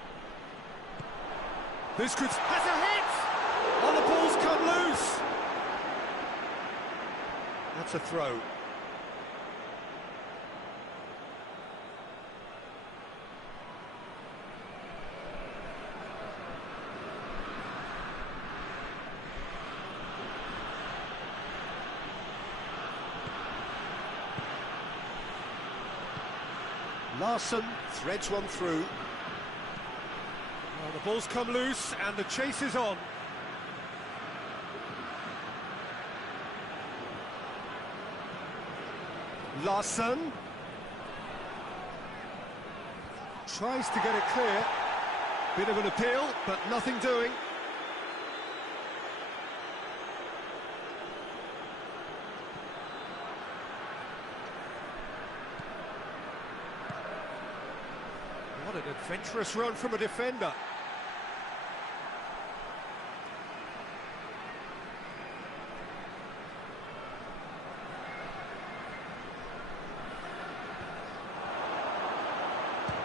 This could... has a hit! Oh, the ball's come loose! That's a throw. Larson threads one through. Well, the ball's come loose and the chase is on. Larson tries to get it clear. Bit of an appeal, but nothing doing. What an adventurous run from a defender.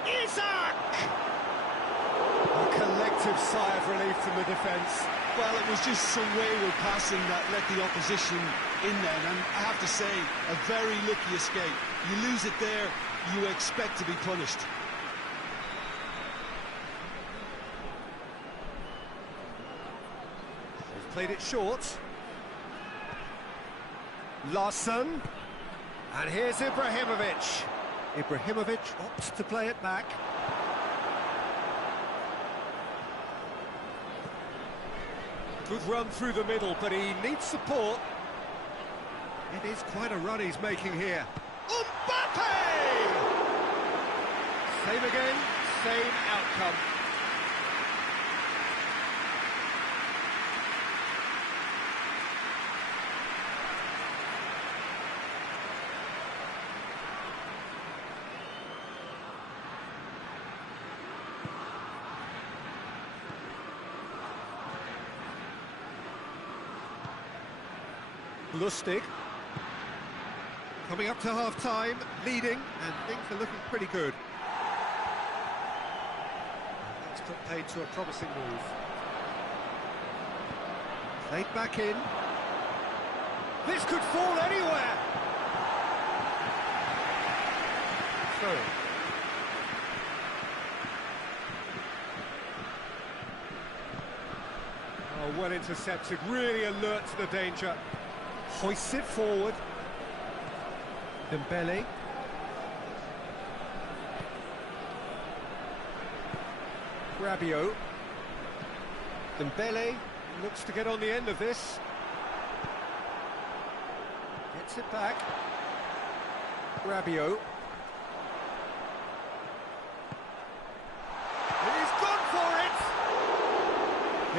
Isak! A collective sigh of relief from the defence. Well, it was just some wayward passing that let the opposition in then, and I have to say, a very lucky escape. You lose it there, you expect to be punished. They've played it short. Larson. And here's Ibrahimovic. Ibrahimovic opts to play it back. Good run through the middle, but he needs support. It is quite a run he's making here. Mbappe! Same again, same outcome. Lustig coming up to half-time, leading, and things are looking pretty good. That's put paid to a promising move. Played back in. This could fall anywhere! So. Oh, well intercepted, really alert to the danger. Hoists it forward. Dembele. Rabiot. Dembele looks to get on the end of this. Gets it back. Rabiot. He's gone for it!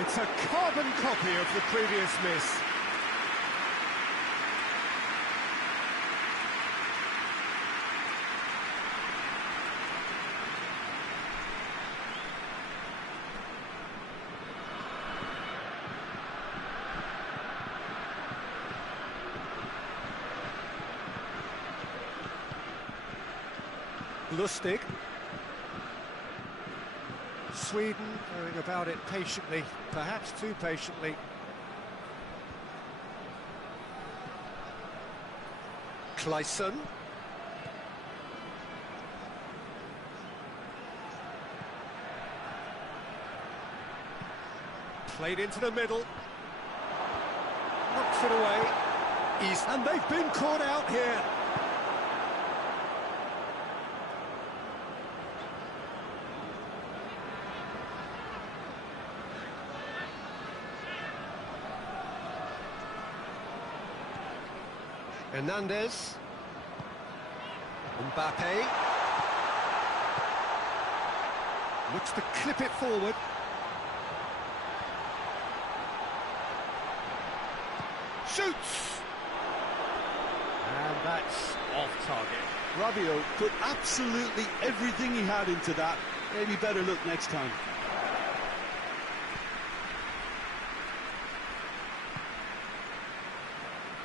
It's a carbon copy of the previous miss. Lustig. Sweden going about it patiently, perhaps too patiently. Kleisson. Played into the middle. Knocks it away. And they've been caught out here. Hernandez. Mbappe. Looks to clip it forward. Shoots! And that's off target. Rabiot put absolutely everything he had into that. Maybe better look next time.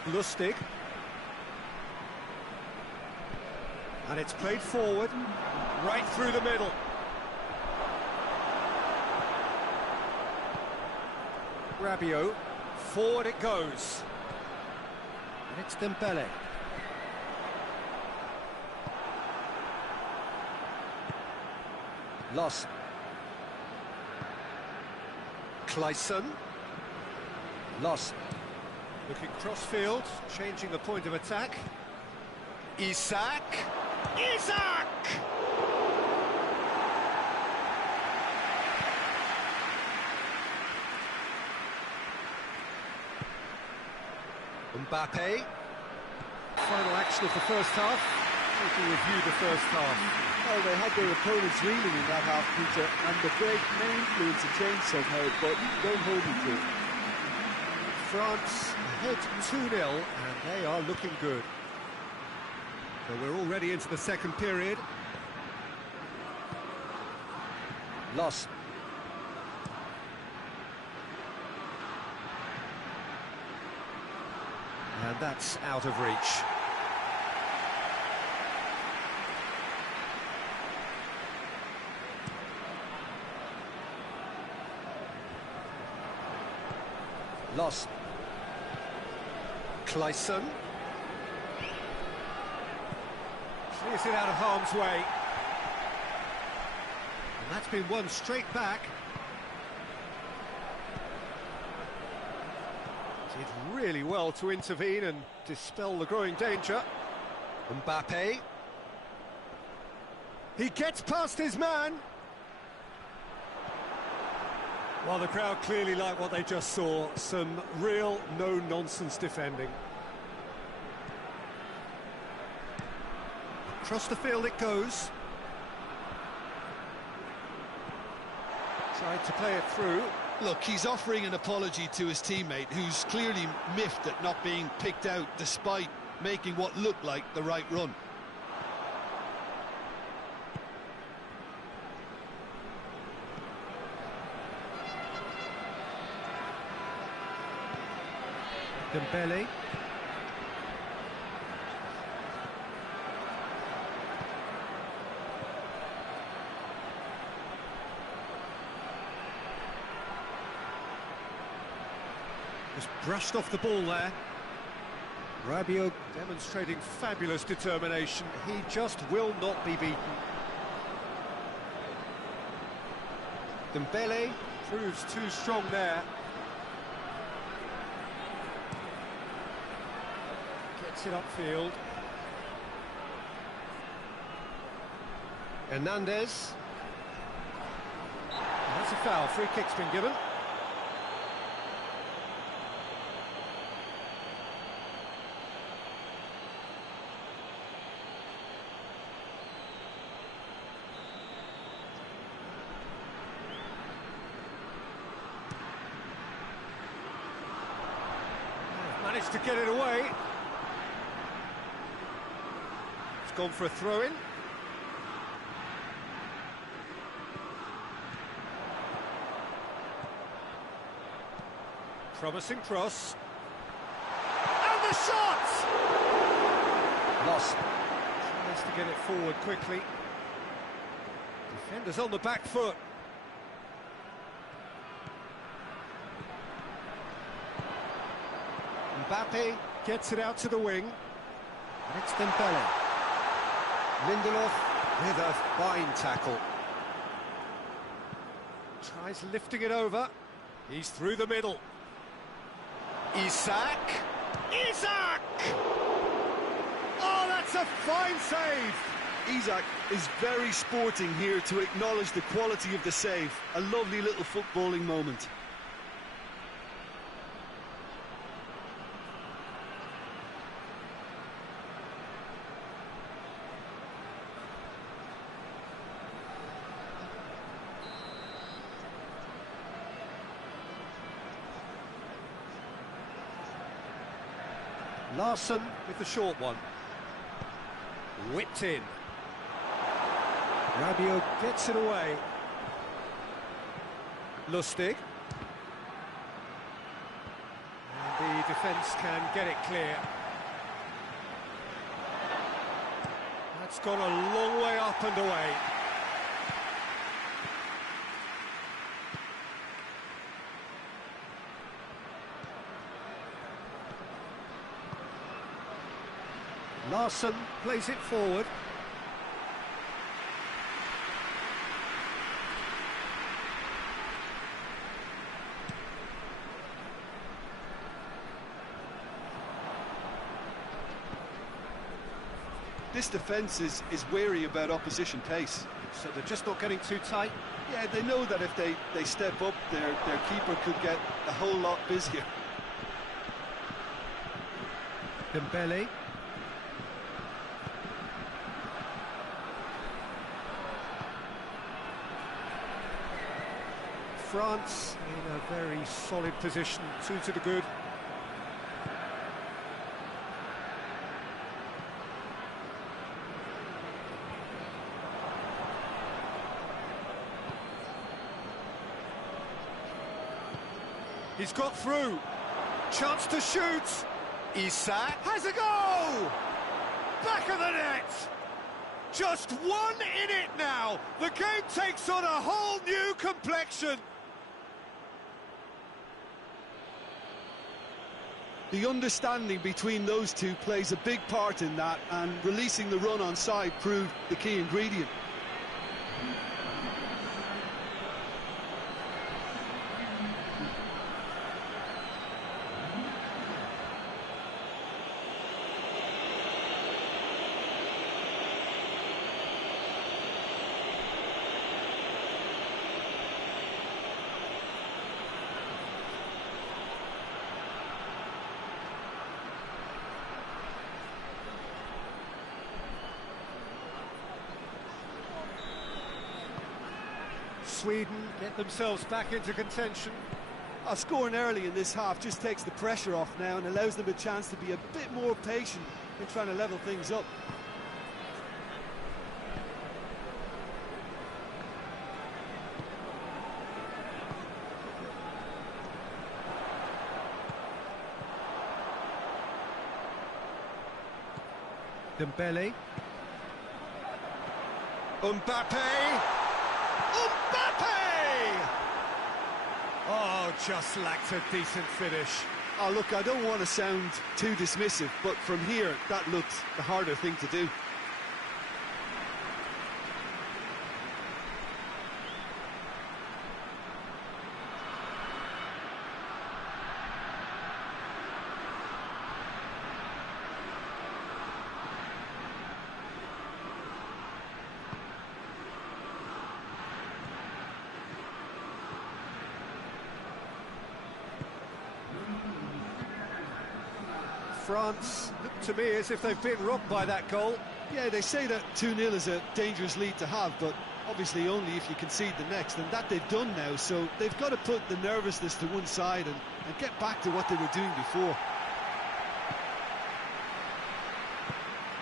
Lustig. And it's played forward, right through the middle. Rabiot, forward it goes. And it's Dembele. Lost. Clayson. Lost. Looking cross-field, changing the point of attack. Isak! Isak! Mbappe. Final action of the first half. We can review the first half. Well, they had their opponents reeling in that half, Peter, and the break may influence a change somehow, but don't hold me to it. France ahead 2-0, and they are looking good. So we're already into the second period. Lost. And that's out of reach. Lost. Clayson. Clears it out of harm's way. And that's been won straight back. Did really well to intervene and dispel the growing danger. Mbappe. He gets past his man. Well, the crowd clearly like what they just saw. Some real no-nonsense defending. Across the field it goes. Tried to play it through. Look, he's offering an apology to his teammate, who's clearly miffed at not being picked out despite making what looked like the right run. Dembele. Just brushed off the ball there. Rabiot demonstrating fabulous determination. He just will not be beaten. Dembele proves too strong there. Gets it upfield. Hernandez. That's a foul. Free kick's been given. Managed to get it away. It's gone for a throw-in. Promising cross. And the shot! Lost. Tries to get it forward quickly. Defenders on the back foot. Mbappe. Gets it out to the wing. And it's Dembele. Lindelof with a fine tackle. Tries lifting it over. He's through the middle. Isak. Isaac! Oh, that's a fine save! Isaac is very sporting here to acknowledge the quality of the save. A lovely little footballing moment. Larson with the short one. Whipped in. Rabiot gets it away. Lustig. And the defence can get it clear. That's gone a long way up and away. Larson plays it forward. This defence is wary about opposition pace. So they're just not getting too tight. Yeah, they know that if they step up, their keeper could get a whole lot busier. Dembele. France in a very solid position, 2 to the good. He's got through. Chance to shoot. Isaac has a goal! Back of the net! Just one in it now. The game takes on a whole new complexion. The understanding between those two plays a big part in that, and releasing the run on side proved the key ingredient. Sweden get themselves back into contention. Scoring early in this half just takes the pressure off now and allows them a chance to be a bit more patient in trying to level things up. Dembele. Mbappe! Mbappe! Oh, just lacked a decent finish. Oh, look, I don't want to sound too dismissive, but from here, that looked the harder thing to do. France look to me as if they've been robbed by that goal. Yeah, they say that 2-0 is a dangerous lead to have, but obviously only if you concede the next, and that they've done now, so they've got to put the nervousness to one side and get back to what they were doing before.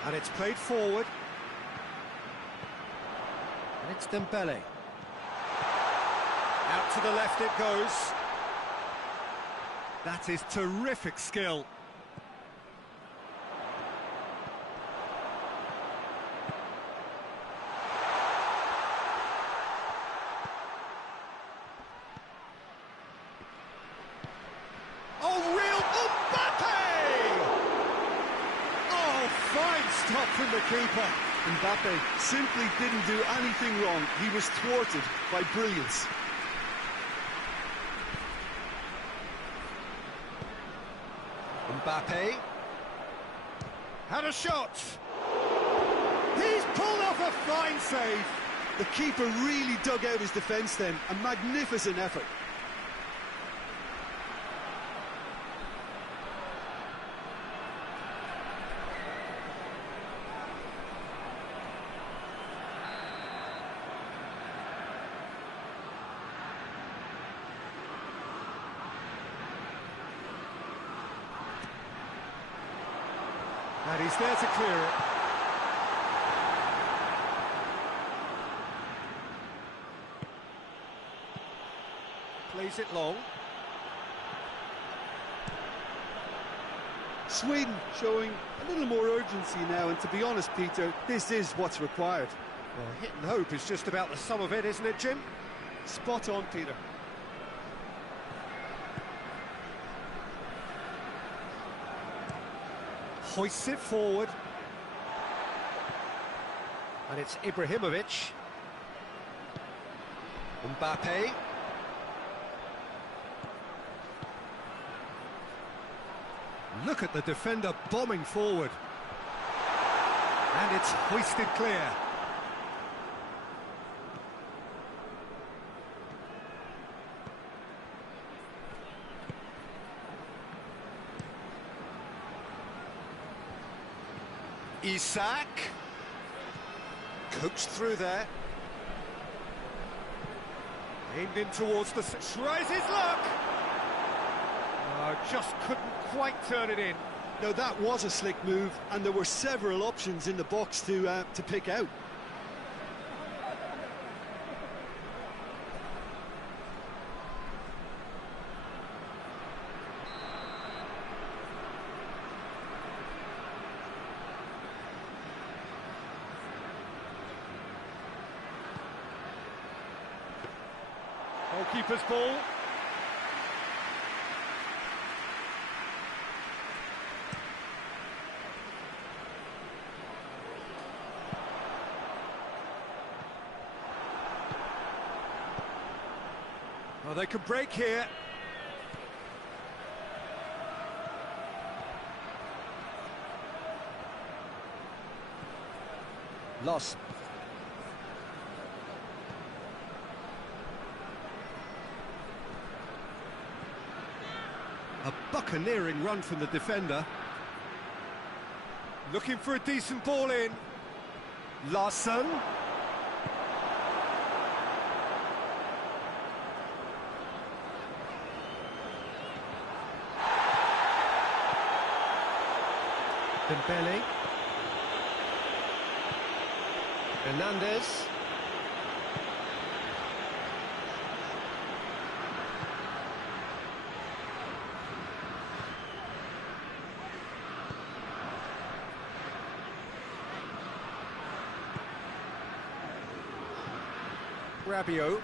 And it's played forward. And it's Dembele. Out to the left it goes. That is terrific skill. Stop from the keeper. Mbappe simply didn't do anything wrong. He was thwarted by brilliance. Mbappe. Had a shot. He's pulled off a fine save. The keeper really dug out his defence then. A magnificent effort. And he's there to clear it. Plays it long. Sweden showing a little more urgency now, and to be honest, Peter, this is what's required. Well, hit and hope is just about the sum of it, isn't it, Jim? Spot on, Peter. Hoists it forward. And it's Ibrahimovic. Mbappe. Look at the defender bombing forward. And it's hoisted clear. Isak. Coached through there. Aimed in towards the... Tries his luck! Just couldn't quite turn it in. No, that was a slick move, and there were several options in the box to pick out. Goalkeeper's ball. Well, they could break here. Loss. A buccaneering run from the defender. Looking for a decent ball in. Larsson. Dembele. Hernandez. Rabiot.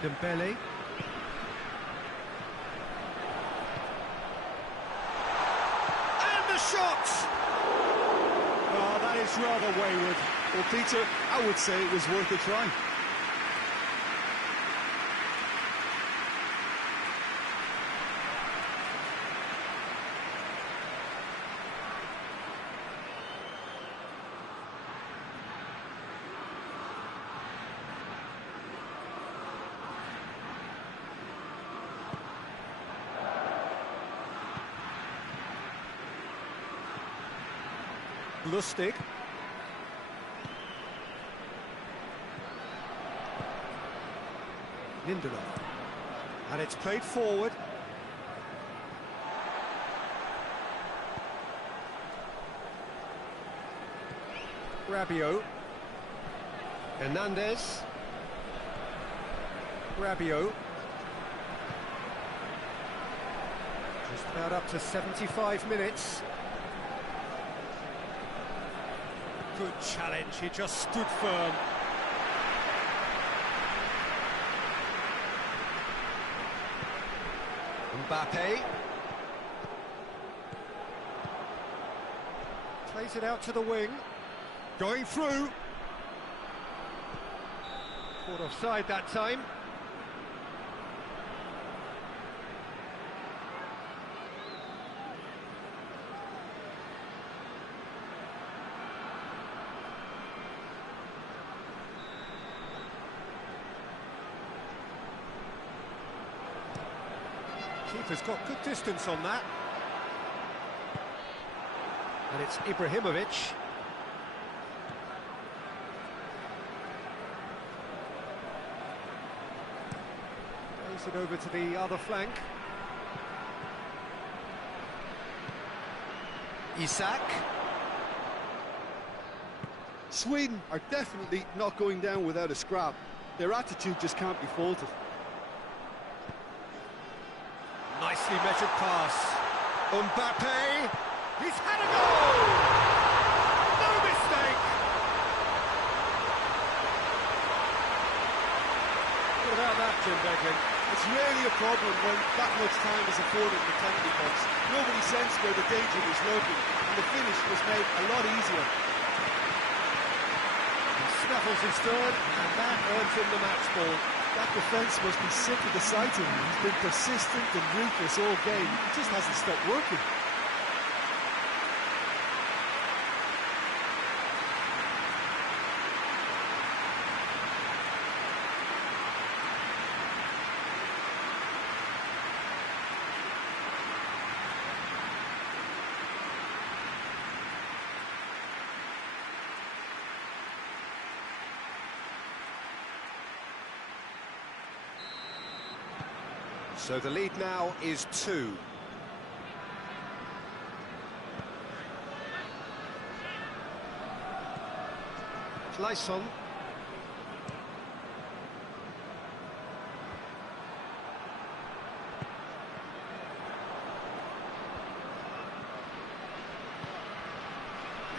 Dembele. And the shot! Oh, that is rather wayward. Well, Peter, I would say it was worth a try. Lustig. Lindelof. And it's played forward. Rabiot. Hernandez. Rabiot. Just about up to 75 minutes. Good challenge, he just stood firm. Mbappe. Plays it out to the wing. Going through. Caught offside that time. Keeper's got good distance on that. And it's Ibrahimovic. Plays it over to the other flank. Isak. Sweden are definitely not going down without a scrap. Their attitude just can't be faulted. Nicely measured pass. Mbappe. He's had a goal! No mistake! What about that, Jim Beglin? It's rarely a problem when that much time is afforded in the penalty box. Nobody sensed where the danger was lurking, and the finish was made a lot easier. He snaffles his third, and that earns him the match ball. That defence must be sick of the sight of him. He's been persistent and ruthless all game. He just hasn't stopped working. So the lead now is 2. Clayson.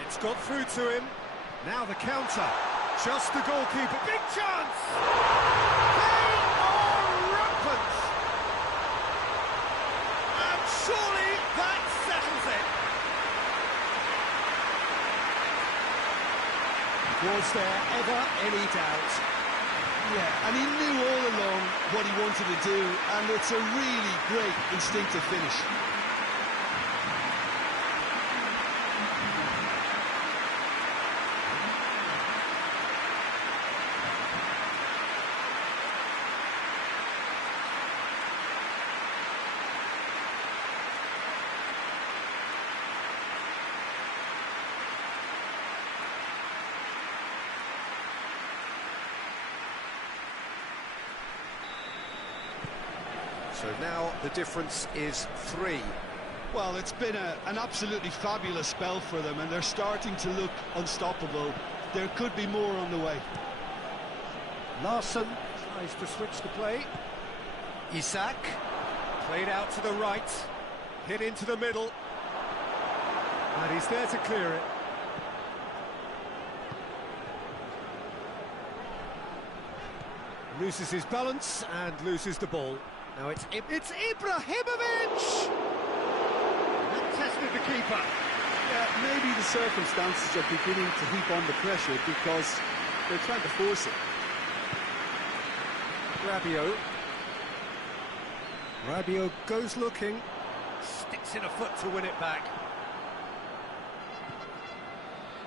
It's got through to him. Now the counter. Just the goalkeeper. Big chance! They are rampant! Surely that settles it. Was there ever any doubt? Yeah, and he knew all along what he wanted to do, and it's a really great instinctive finish. So now the difference is 3. Well, it's been an absolutely fabulous spell for them, and they're starting to look unstoppable. There could be more on the way. Larsson tries to switch the play. Isak played out to the right, hit into the middle, and he's there to clear it. Loses his balance and loses the ball. Now it's Ibrahimovic! That tested the keeper. Yeah, maybe the circumstances are beginning to heap on the pressure because they're trying to force it. Rabiot goes looking, sticks in a foot to win it back.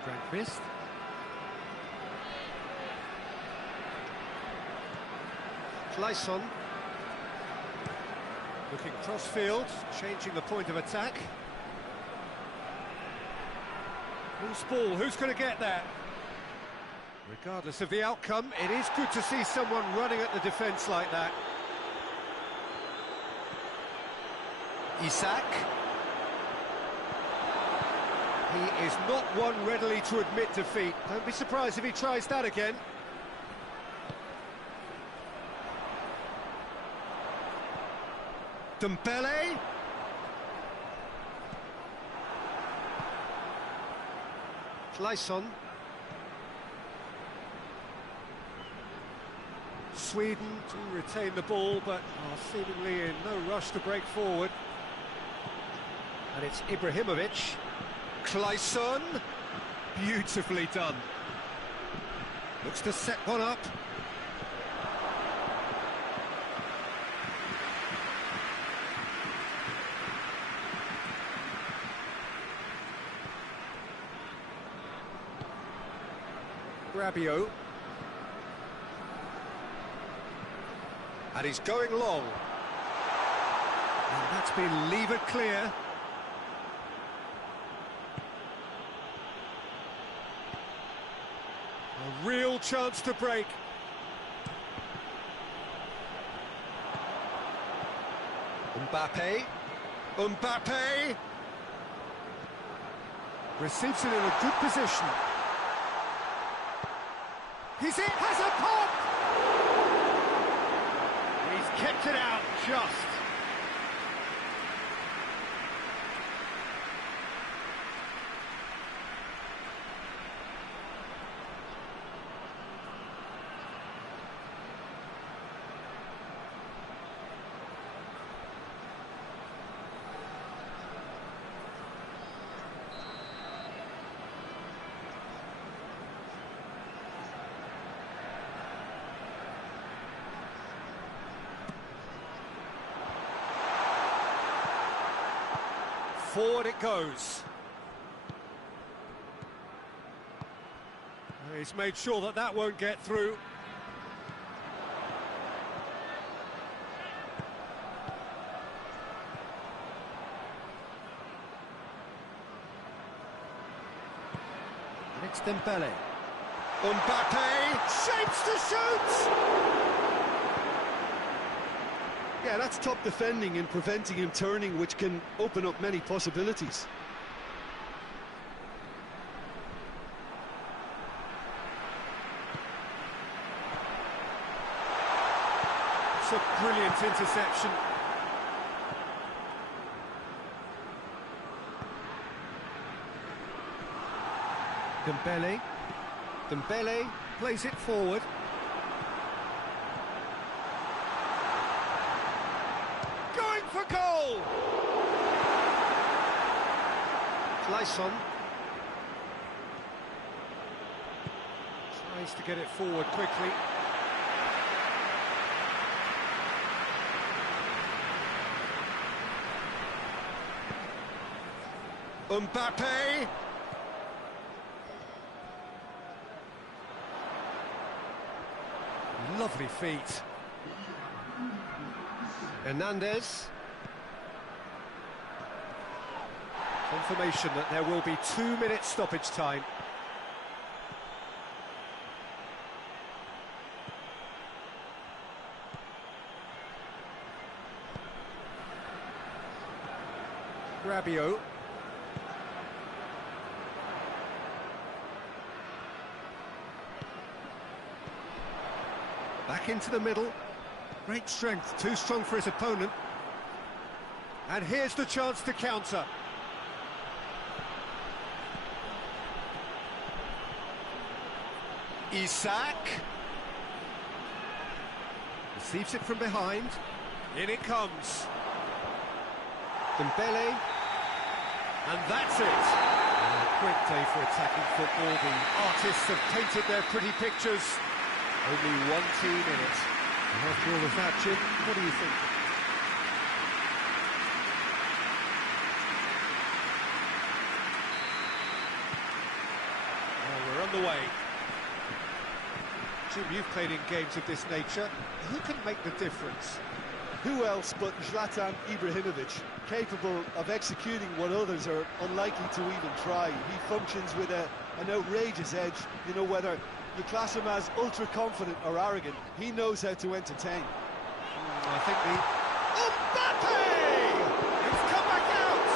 Grandquist. Clayson. Looking cross-field, changing the point of attack. Loose ball, who's going to get that? Regardless of the outcome, it is good to see someone running at the defence like that. Isak. He is not one readily to admit defeat. Don't be surprised if he tries that again. Dembele. Clayson. Sweden to retain the ball, but are seemingly in no rush to break forward. And it's Ibrahimovic. Clayson. Beautifully done. Looks to set one up. Rabiot. And he's going long. And It's been levered clear. A real chance to break. Mbappe. Mbappe! Receives it in a good position. He's it, has a pop! He's kept it out just. Forward it goes. He's made sure that that won't get through. Next Dembele. Mbappe shapes to shoot! Yeah, that's top defending and preventing him turning, which can open up many possibilities. It's a brilliant interception. Dembele. Dembele plays it forward. Going for goal! Clayson. Tries to get it forward quickly. Mbappe! Lovely feet. Hernandez. Confirmation that there will be 2 minutes stoppage time. Rabiot. Back into the middle. Great strength, too strong for his opponent. And here's the chance to counter. Isak. Receives it from behind. In it comes. Dembele. And that's it. A quick day for attacking football. The artists have painted their pretty pictures. Only 1 team in it. And after all of that, Jim, what do you think? Well, we're on the way. Jim, you've played in games of this nature. Who can make the difference? Who else but Zlatan Ibrahimovic, capable of executing what others are unlikely to even try. He functions with an outrageous edge. You know, whether you class him as ultra-confident or arrogant, he knows how to entertain. I think the... Mbappe! It's come back out!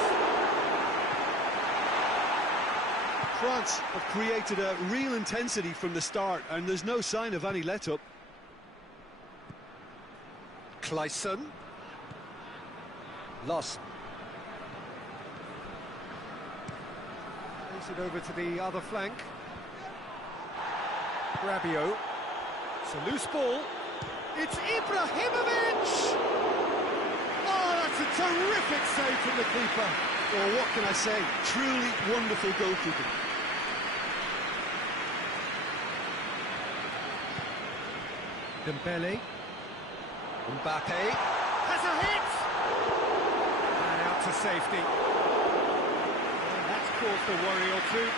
France have created a real intensity from the start, and there's no sign of any let-up. Clayson. Lost. Plays it over to the other flank. Rabiot. It's a loose ball. It's Ibrahimovic! Oh, that's a terrific save from the keeper. Well, what can I say? Truly wonderful goalkeeping. Dembele. Mbappe has a hit! And out to safety. And that's caused a worry or two.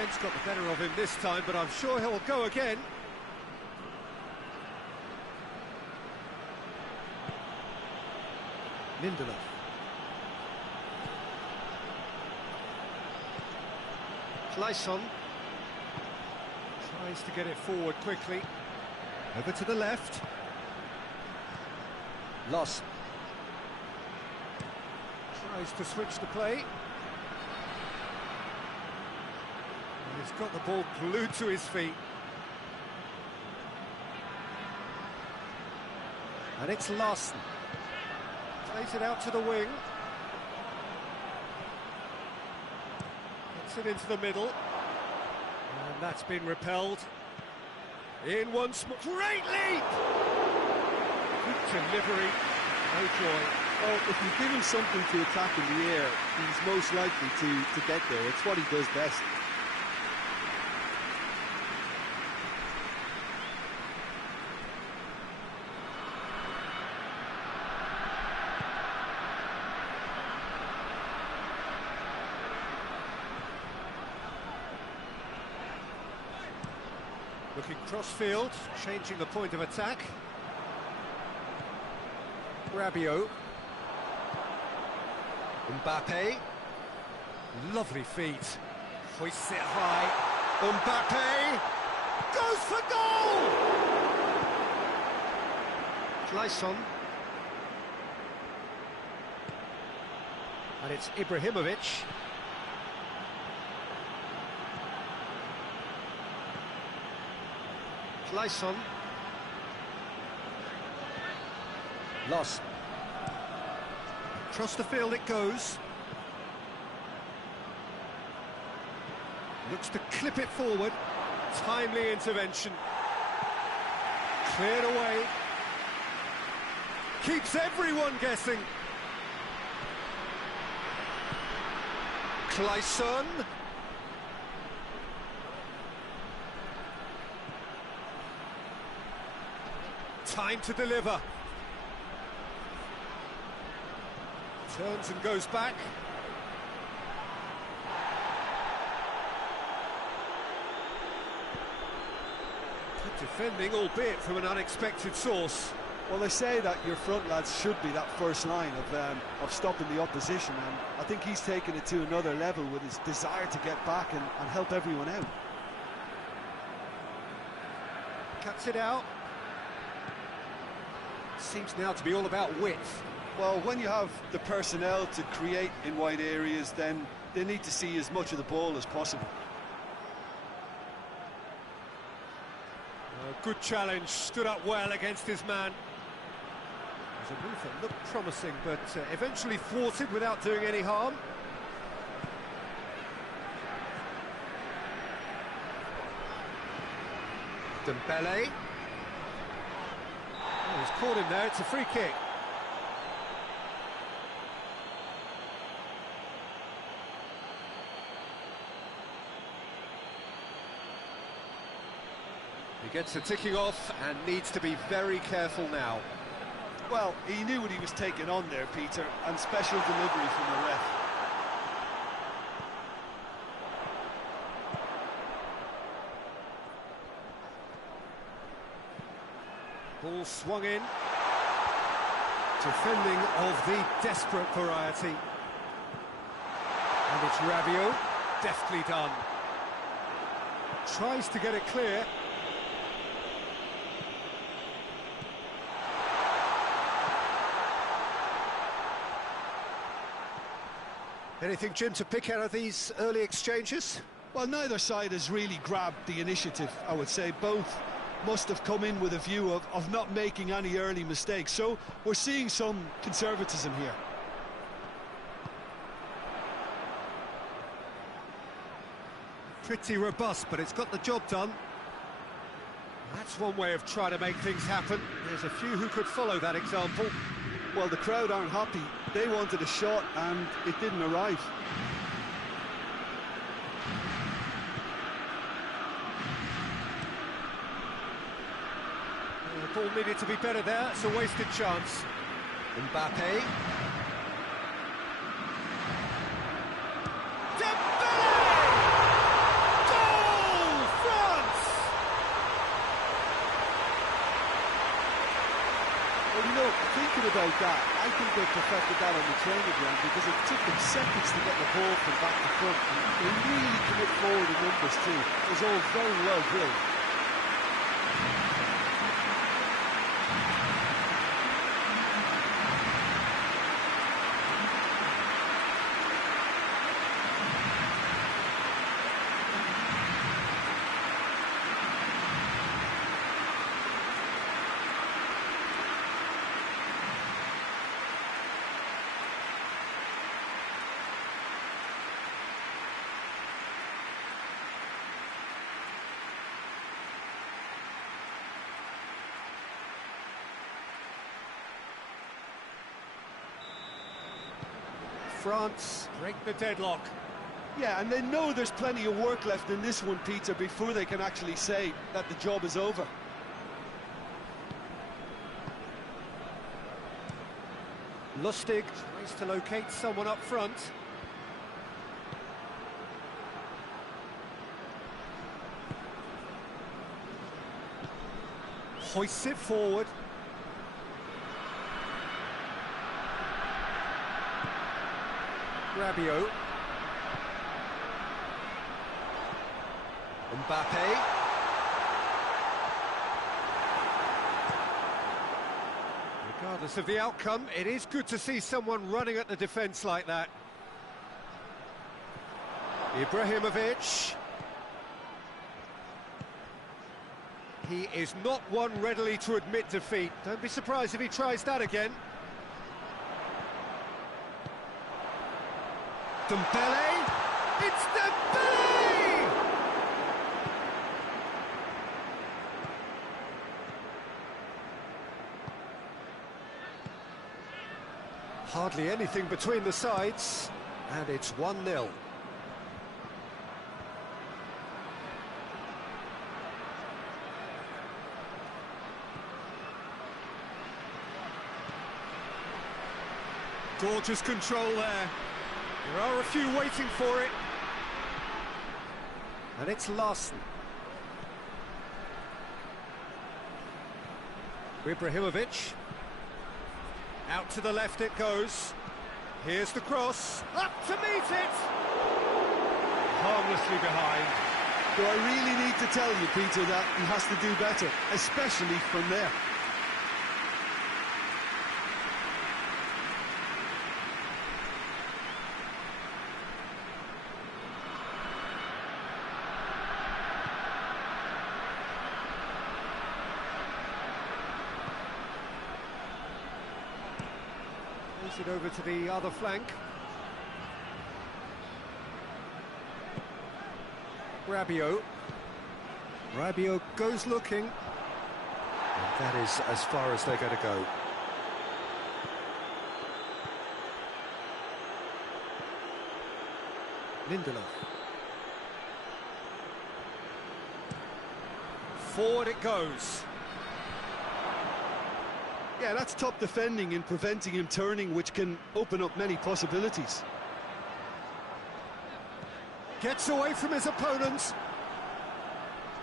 Defence got the better of him this time, but I'm sure he'll go again. Lindelof. Clayson tries to get it forward quickly. Over to the left. Loss. Tries to switch the play. And he's got the ball glued to his feet. And it's Larson. Plays it out to the wing. Gets it into the middle. And that's been repelled. In once more. Great leap! Good delivery. No joy. Well, if you give him something to attack in the air, he's most likely to get there. It's what he does best. Looking cross-field, changing the point of attack. Rabiot. Mbappe. Lovely feet. Hoists it high. Mbappe goes for goal! Clayson. And it's Ibrahimovic. Clayson. Loss. Across the field it goes. Looks to clip it forward. Timely intervention. Cleared away. Keeps everyone guessing. Clayson. Time to deliver. Turns and goes back. Good defending, albeit from an unexpected source. Well, they say that your front lads should be that first line of stopping the opposition, and I think he's taken it to another level with his desire to get back and help everyone out. Cuts it out. Seems now to be all about width. Well, when you have the personnel to create in wide areas, then they need to see as much of the ball as possible. Good challenge, stood up well against his man. It was a move that looked promising, but eventually thwarted without doing any harm. Dembele. Oh, he's caught him there, it's a free kick. He gets the ticking off and needs to be very careful now. Well, he knew what he was taking on there, Peter, and special delivery from the ref. Ball swung in. Defending of the desperate variety. And it's Rabiot, deftly done. Tries to get it clear. Anything, Jim, to pick out of these early exchanges? Well, neither side has really grabbed the initiative, I would say. Both must have come in with a view of not making any early mistakes. So we're seeing some conservatism here. Pretty robust, but it's got the job done. That's one way of trying to make things happen. There's a few who could follow that example. Well, the crowd aren't happy. They wanted a shot and it didn't arrive. The ball needed to be better there. It's a wasted chance. Mbappe. Dembele! about that. I think they've perfected that on the training ground because it took them seconds to get the ball from back to front. They really commit forward in numbers too. It was all very well drilled. France break the deadlock. Yeah, and they know there's plenty of work left in this one, Peter, before they can actually say that the job is over. Lustig tries to locate someone up front. Hoists it forward. Rabiot. Mbappe. Regardless of the outcome, it is good to see someone running at the defence like that. Ibrahimovic. He is not one readily to admit defeat. Don't be surprised if he tries that again. Dembele. It's Dembele! Hardly anything between the sides, and it's 1-0. Gorgeous control there. There are a few waiting for it. And it's Larson. Ibrahimovic. Out to the left it goes. Here's the cross. Up to meet it! Harmlessly behind. Do I really need to tell you, Peter, that he has to do better, especially from there? It over to the other flank. Rabiot. Rabiot goes looking. And that is as far as they're going to go. Lindelof. Forward it goes. Yeah, that's top defending and preventing him turning, which can open up many possibilities. Gets away from his opponents.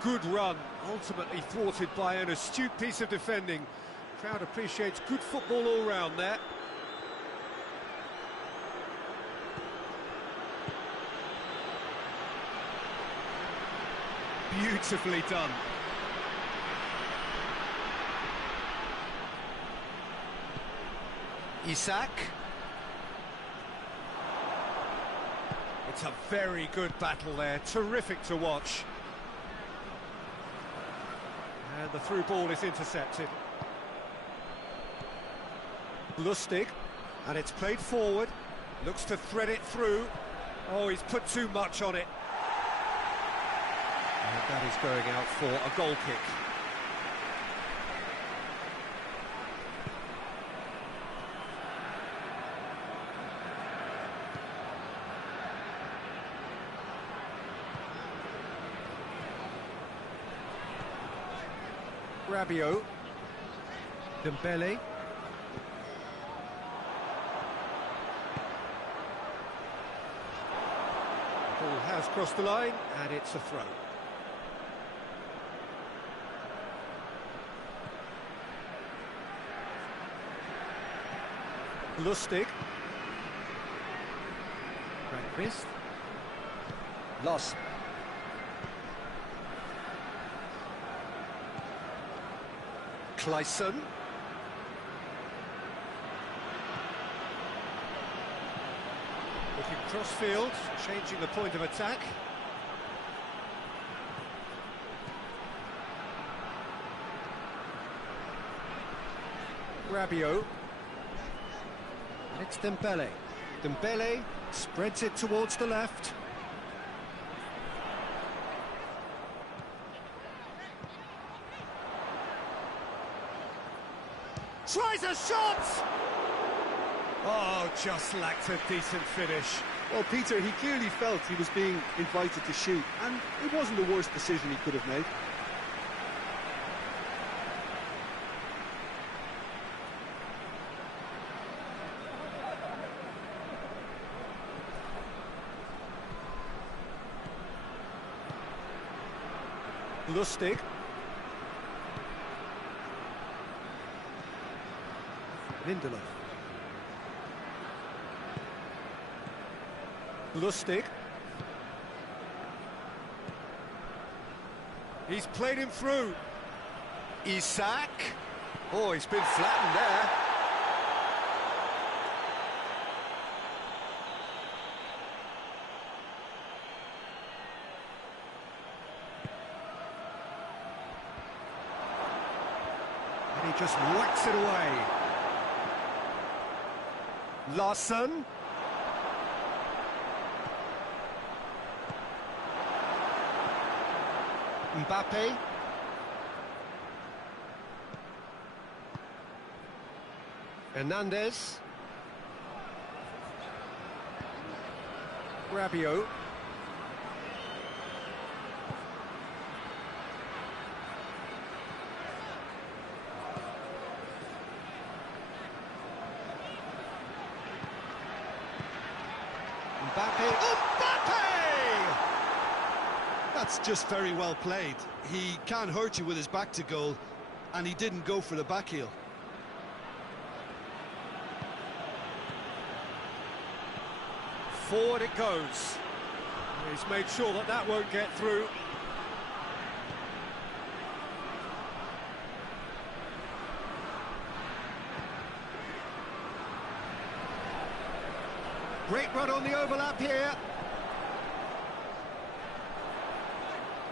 Good run, ultimately thwarted by an astute piece of defending. Crowd appreciates good football all round there. Beautifully done. Isak. It's a very good battle there, terrific to watch. And the through ball is intercepted. Lustig, and it's played forward, looks to thread it through. Oh, he's put too much on it. And that is going out for a goal kick. Rabiot. Dembele. Ball has crossed the line, and it's a throw. Lustig. Breakfast. Loss. Clayson. Looking cross-field, changing the point of attack. Rabiot. And it's Dembele. Dembele spreads it towards the left. Tries a shot! Oh, just lacked a decent finish. Well, Peter, he clearly felt he was being invited to shoot, and it wasn't the worst decision he could have made. Lustig. Lindelof. Lustig. He's played him through. Isak. Oh, he's been flattened there. And he just whacks it away. Larsson. Mbappe. Hernandez. Rabiot. Mbappe! That's just very well played. He can't hurt you with his back to goal, and he didn't go for the back heel. Forward it goes. He's made sure that that won't get through. Great run on the overlap here.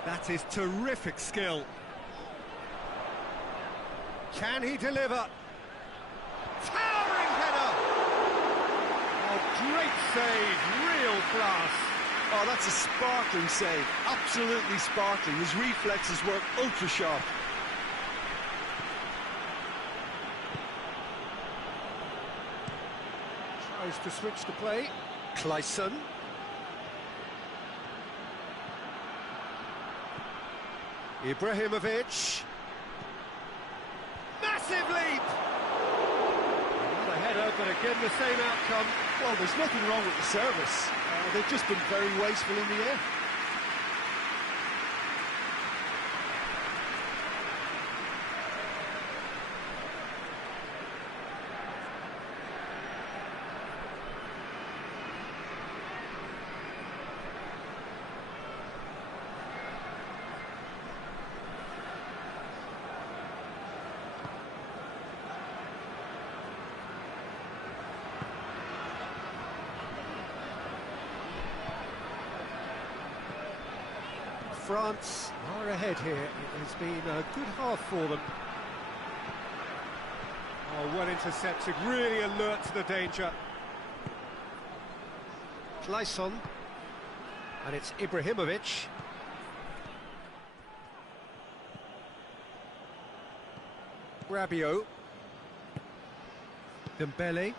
That is terrific skill. Can he deliver? Towering header! Oh, great save, real class. Oh, that's a sparkling save, absolutely sparkling. His reflexes work ultra sharp. Tries to switch the play. Clayson. Ibrahimovic. Massive leap! Not a header, but again the same outcome. Well, there's nothing wrong with the service. They've just been very wasteful in the air. France are ahead here. It has been a good half for them. Oh, well intercepted, really alert to the danger. Clayson. And it's Ibrahimovic. Rabiot. Dembele.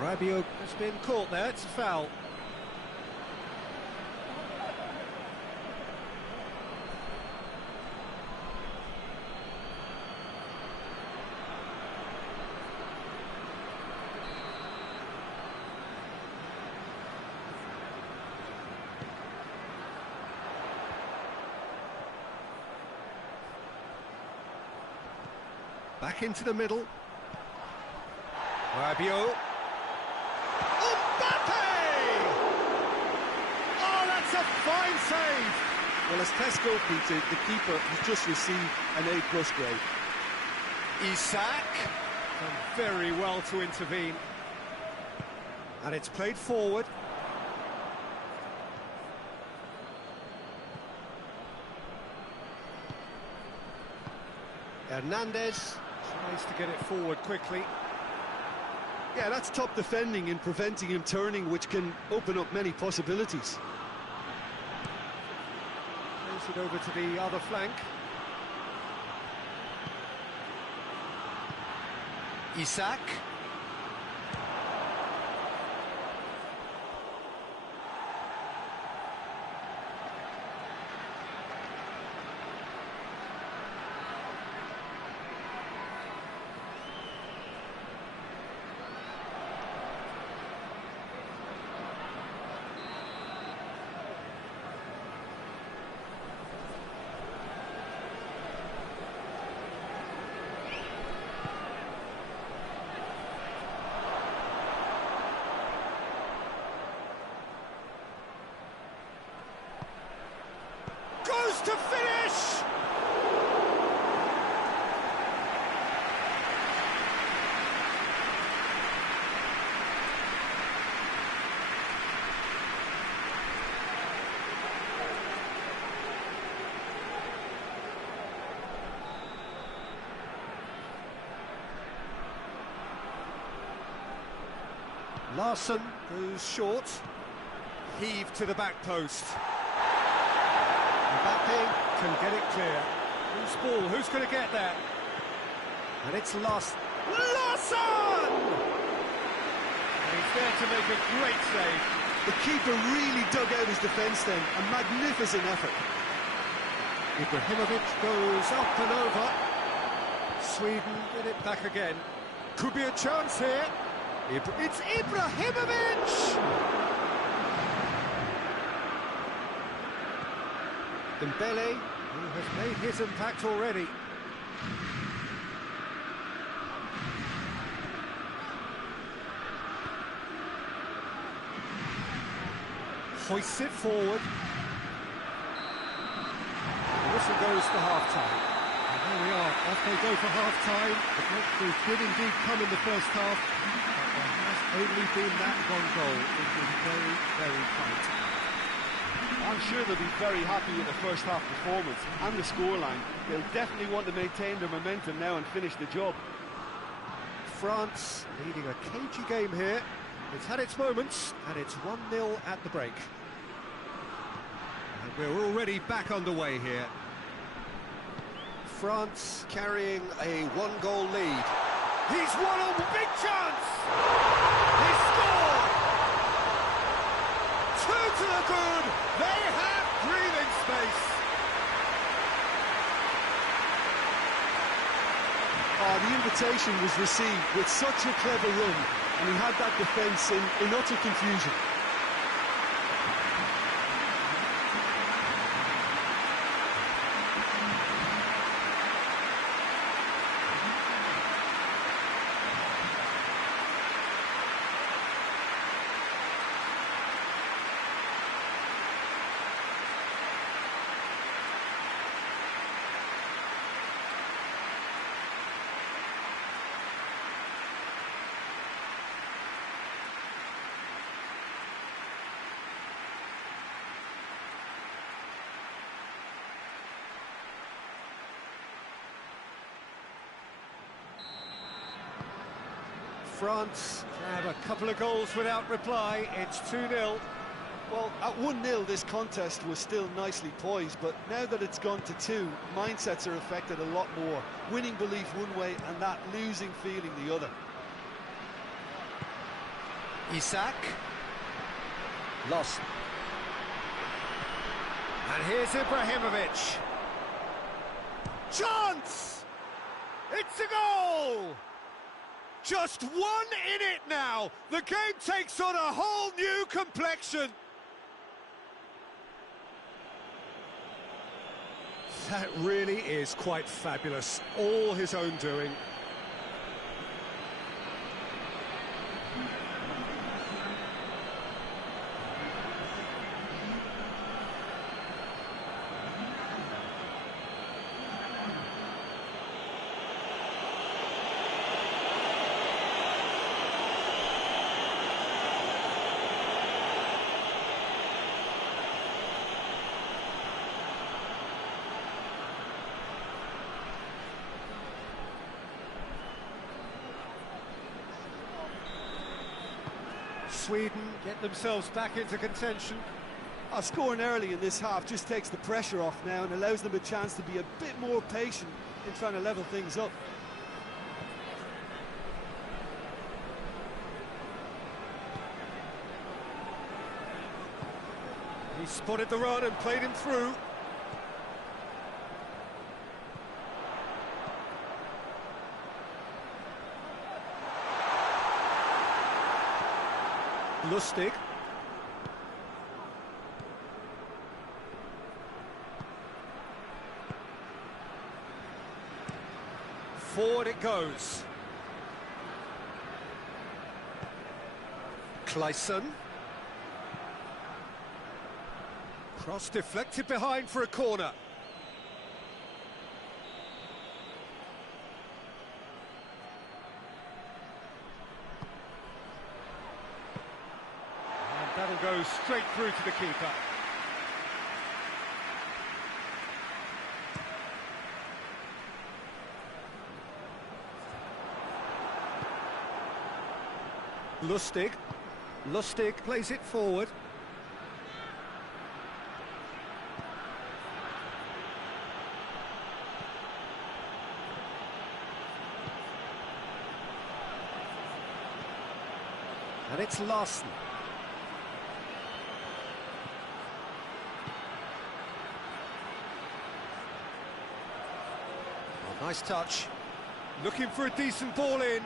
Rabiot has been caught there, it's a foul. Back into the middle. Rabiot. Mbappe! Oh, that's a fine save! Well, as tests go, Peter, the keeper has just received an A+ grade. Isak. Done very well to intervene. And it's played forward. Hernandez tries to get it forward quickly. Yeah, that's top defending in preventing him turning, which can open up many possibilities. Plays it over to the other flank. Isak. Goes to finish! Larson goes short. Heave to the back post. Mbappe can get it clear. Who's ball? Who's going to get there? And it's Larson! And he's there to make a great save. The keeper really dug out his defence then. A magnificent effort. Ibrahimovic goes up and over. Sweden get it back again. Could be a chance here. It's Ibrahimovic! Dembele, who has made his impact already. Hoists it forward. The whistle goes for half-time. And there we are, off they go for half-time. The breakthrough did indeed come in the first half, but there has only been that one goal. It was very, very tight. I'm sure they'll be very happy with the first half performance and the scoreline. They'll definitely want to maintain their momentum now and finish the job. France leading a cagey game here. It's had its moments, and it's 1-0 at the break. And we're already back underway here. France carrying a one-goal lead. He's won on big chance! He scored! 2 to the good! They have breathing space! Oh, the invitation was received with such a clever run, and he had that defence in utter confusion. France grab a couple of goals without reply. It's 2-0. Well, at 1-0 this contest was still nicely poised, but now that it's gone to 2, mindsets are affected a lot more. Winning belief one way and that losing feeling the other. Isak. Lost. And here's Ibrahimovic. Chance! It's a goal! Just 1 in it now. The game takes on a whole new complexion. That really is quite fabulous. All his own doing. Sweden get themselves back into contention. Scoring early in this half just takes the pressure off now and allows them a chance to be a bit more patient in trying to level things up. He spotted the run and played him through. Lustig. Forward it goes. Kleisson. Cross deflected behind for a corner. And that'll go straight through to the keeper. Lustig. Lustig plays it forward. And it's Larson. Oh, nice touch. Looking for a decent ball in.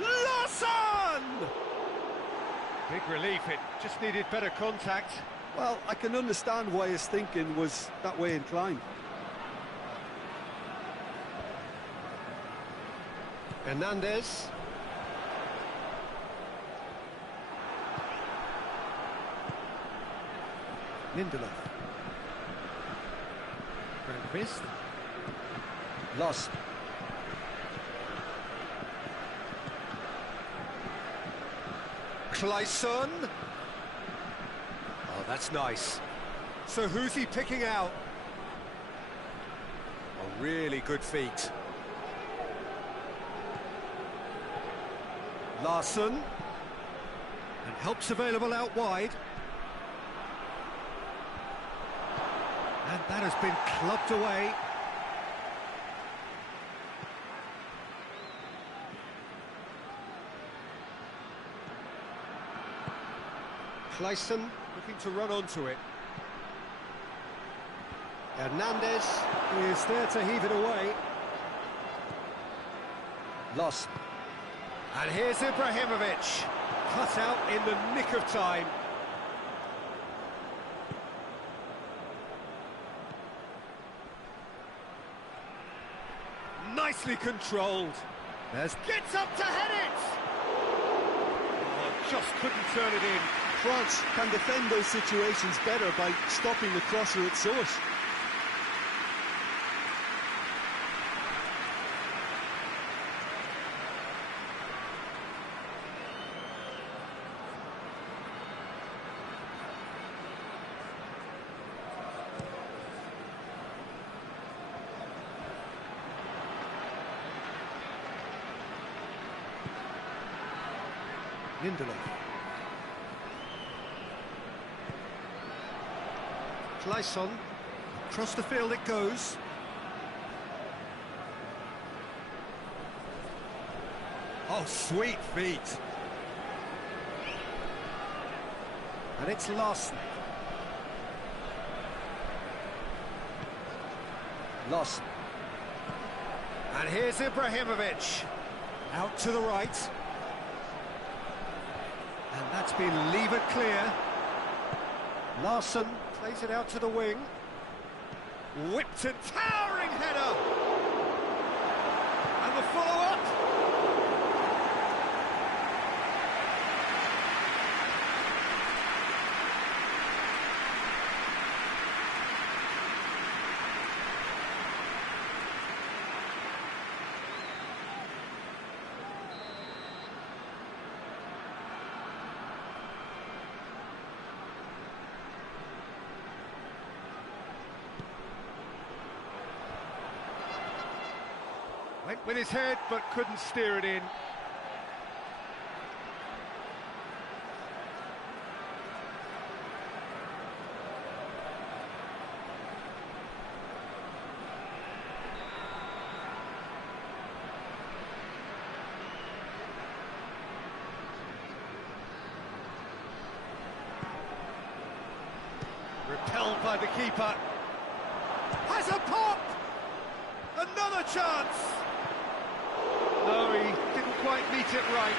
Larson! Big relief, it just needed better contact. Well, I can understand why his thinking was that way inclined. Hernandez. Lindelof. Grandquist. Lost. Kleisson. Oh, that's nice. So who's he picking out? A really good feat. Larson. And help's available out wide. And that has been clubbed away. Kleisson looking to run onto it. Hernandez is there to heave it away. Lost. And here's Ibrahimovic, cut out in the nick of time. Nicely controlled. Gets up to head it! Oh, just couldn't turn it in. France can defend those situations better by stopping the crosser at source. Lindelof. Kleisson. Across the field it goes. Oh, sweet feet. And it's Larson. Lost. And here's Ibrahimovic. Out to the right. And that's been levered clear. Larson plays it out to the wing. Whipped and towering header. And the follow-up. Went with his head, but couldn't steer it in. Repelled by the keeper. Has a pop! Another chance! No, he didn't quite meet it right.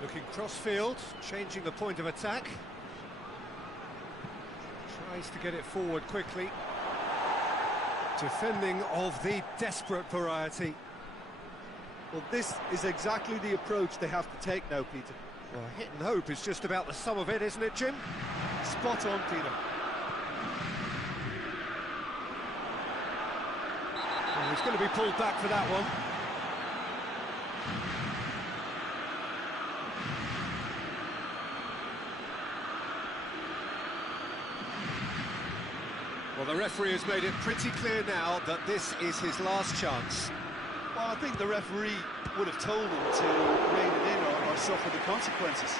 Looking cross-field, changing the point of attack. Tries to get it forward quickly. Defending of the desperate variety. Well, this is exactly the approach they have to take now, Peter. Well, hit and hope is just about the sum of it, isn't it, Jim? Spot on, Peter. Well, he's going to be pulled back for that one. Well, the referee has made it pretty clear now that this is his last chance. Well, I think the referee would have told him to rein it in or suffer the consequences.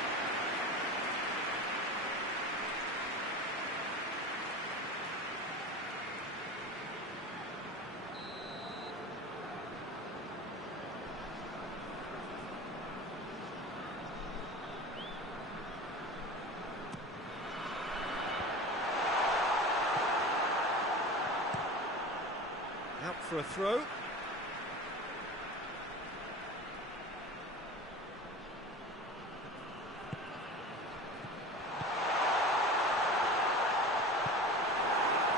Out for a throw.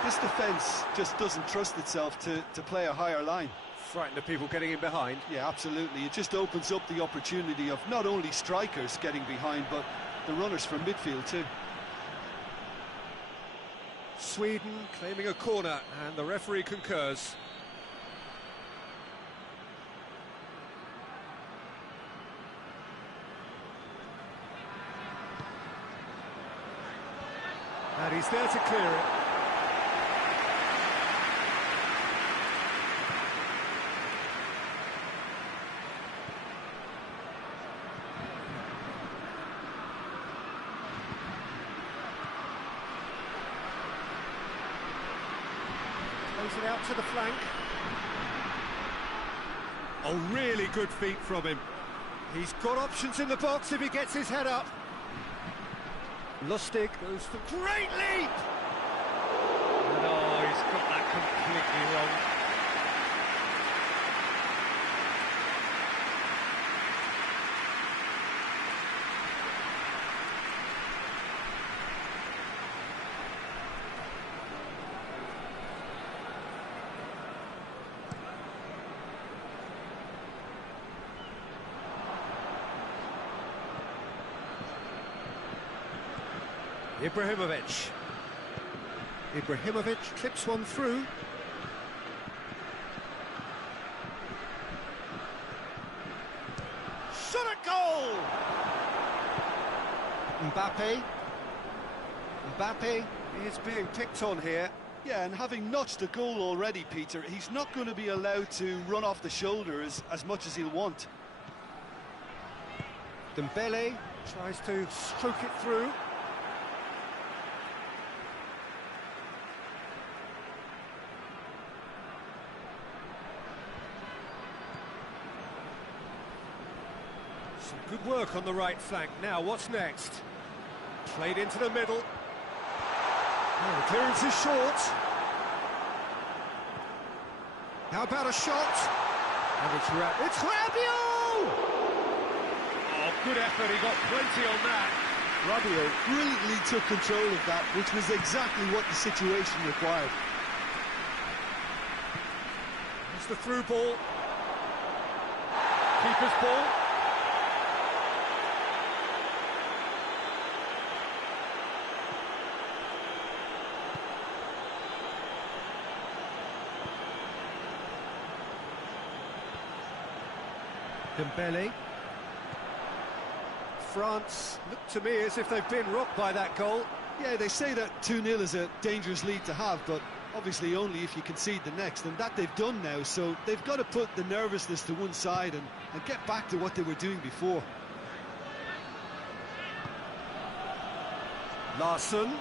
This defence just doesn't trust itself to play a higher line. Frightened of people getting in behind. Yeah, absolutely. It just opens up the opportunity of not only strikers getting behind, but the runners from midfield too. Sweden claiming a corner, and the referee concurs. And he's there to clear it. Plays it out to the flank. Oh, really good feet from him. He's got options in the box if he gets his head up. Lustig goes for great leap! And oh, he's got that completely wrong. Ibrahimovic clips one through. Shot at goal! Mbappe is being picked on here. Yeah, and having notched a goal already, Peter, he's not going to be allowed to run off the shoulder as much as he'll want. Dembele tries to stroke it through. Some good work on the right flank. Now, what's next? Played into the middle. Oh, the clearance is short. How about a shot? And it's Rabiot! Oh, good effort. He got plenty on that. Rabiot brilliantly took control of that, which was exactly what the situation required. It's the through ball. Keeper's ball. Dembele. France look to me as if they've been rocked by that goal. Yeah, they say that 2-0 is a dangerous lead to have, but obviously only if you concede the next, and that they've done now, so they've got to put the nervousness to one side and get back to what they were doing before. Larsson.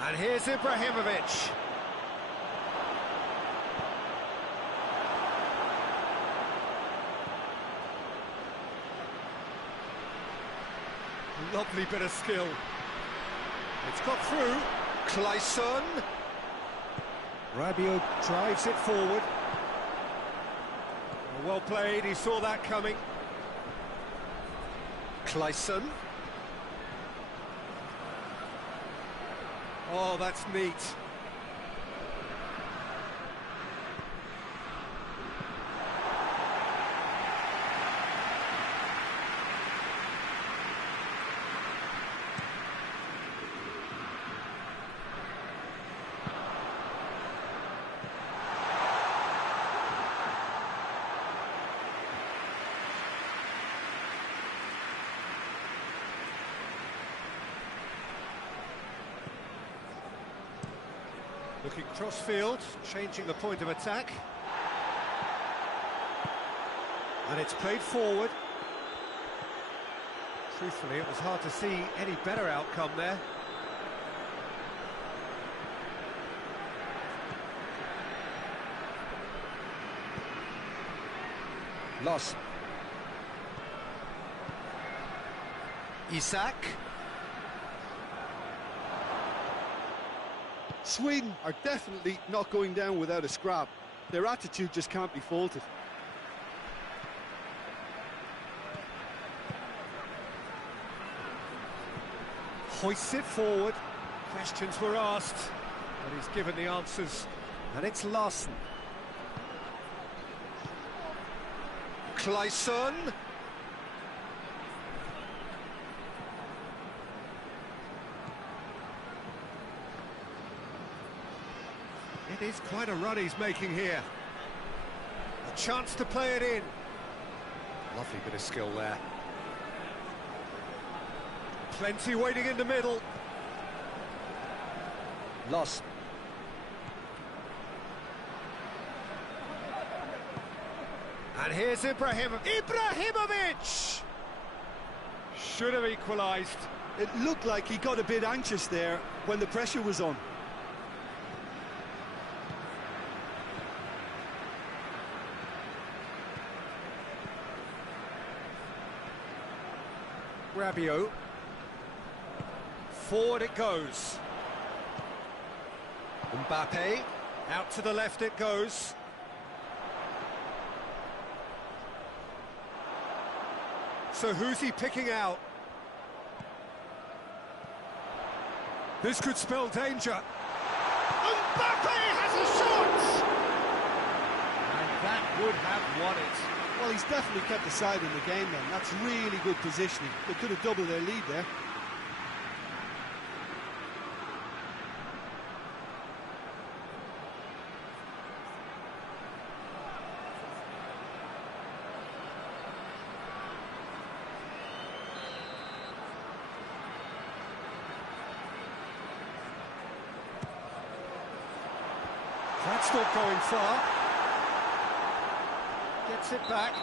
And here's Ibrahimovic. Lovely bit of skill. It's got through. Clayson. Rabiot drives it forward. Well played, he saw that coming. Clayson. Oh, that's neat. Looking cross-field, changing the point of attack. And it's played forward. Truthfully, it was hard to see any better outcome there. Lost. Isak. Sweden are definitely not going down without a scrap. Their attitude just can't be faulted. Hoists it forward. Questions were asked, but he's given the answers. And it's Larsson. Clayson. It is quite a run he's making here. A chance to play it in. Lovely bit of skill there. Plenty waiting in the middle. Lost. And here's Ibrahimovic! Should have equalised. It looked like he got a bit anxious there when the pressure was on. Rabiot. Forward it goes. Mbappe. Out to the left it goes. So who's he picking out? This could spell danger. Mbappe has a shot! And that would have won it. Well, he's definitely kept the side in the game then. That's really good positioning. They could have doubled their lead there. That's not going far. Gets it back.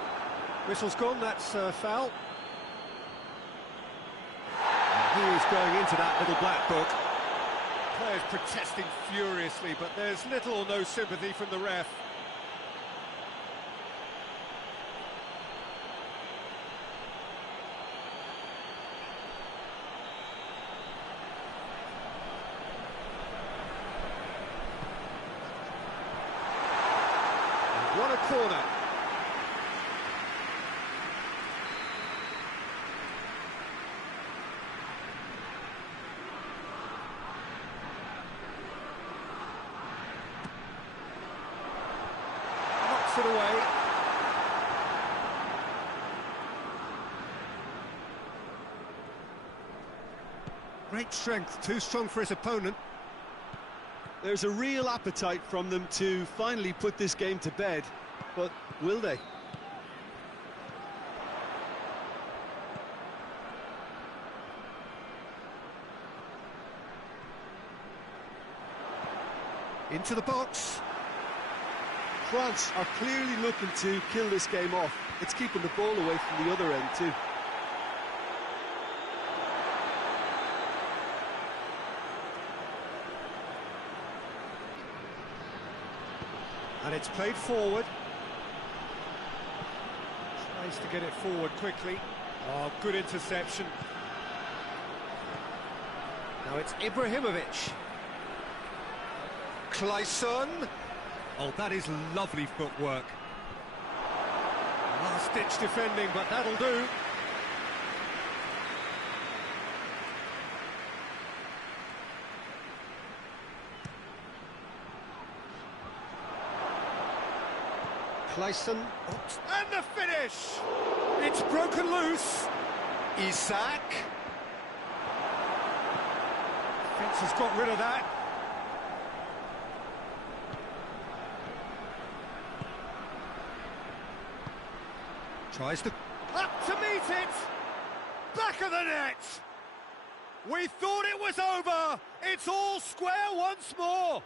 Whistle's gone, that's foul. And he is going into that little black book. Players protesting furiously, but there's little or no sympathy from the ref. And what a corner. It away. Great strength, too strong for his opponent. There's a real appetite from them to finally put this game to bed, but will they? Into the box. France are clearly looking to kill this game off. It's keeping the ball away from the other end too. And it's played forward. Tries to get it forward quickly. Oh, good interception. Now it's Ibrahimovic. Clayson. Oh, that is lovely footwork. Last-ditch defending, but that'll do. Clayson. And the finish! It's broken loose. Isak. Fence has got rid of that. Tries to... Up to meet it! Back of the net! We thought it was over! It's all square once more!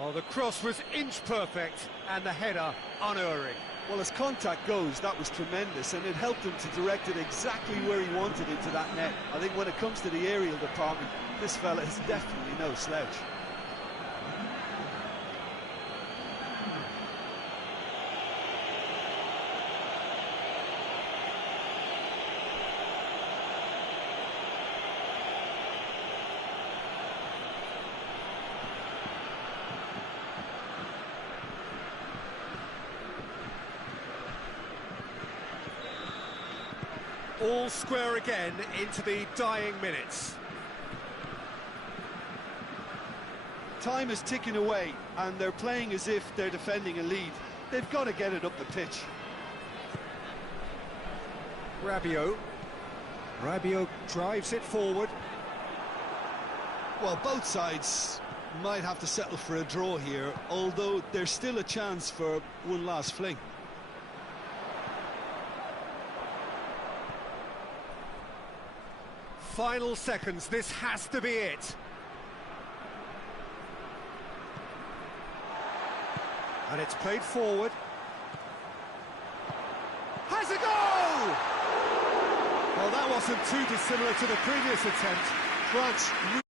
Oh, the cross was inch perfect, and the header unerring. Well, as contact goes, that was tremendous, and it helped him to direct it exactly where he wanted into that net. I think when it comes to the aerial department, this fella is definitely no slouch. All square again into the dying minutes. Time is ticking away, and they're playing as if they're defending a lead. They've got to get it up the pitch. Rabiot. Rabiot drives it forward. Well, both sides might have to settle for a draw here, although there's still a chance for one last fling. Final seconds, this has to be it. And it's played forward. Has a goal! Well, that wasn't too dissimilar to the previous attempt. France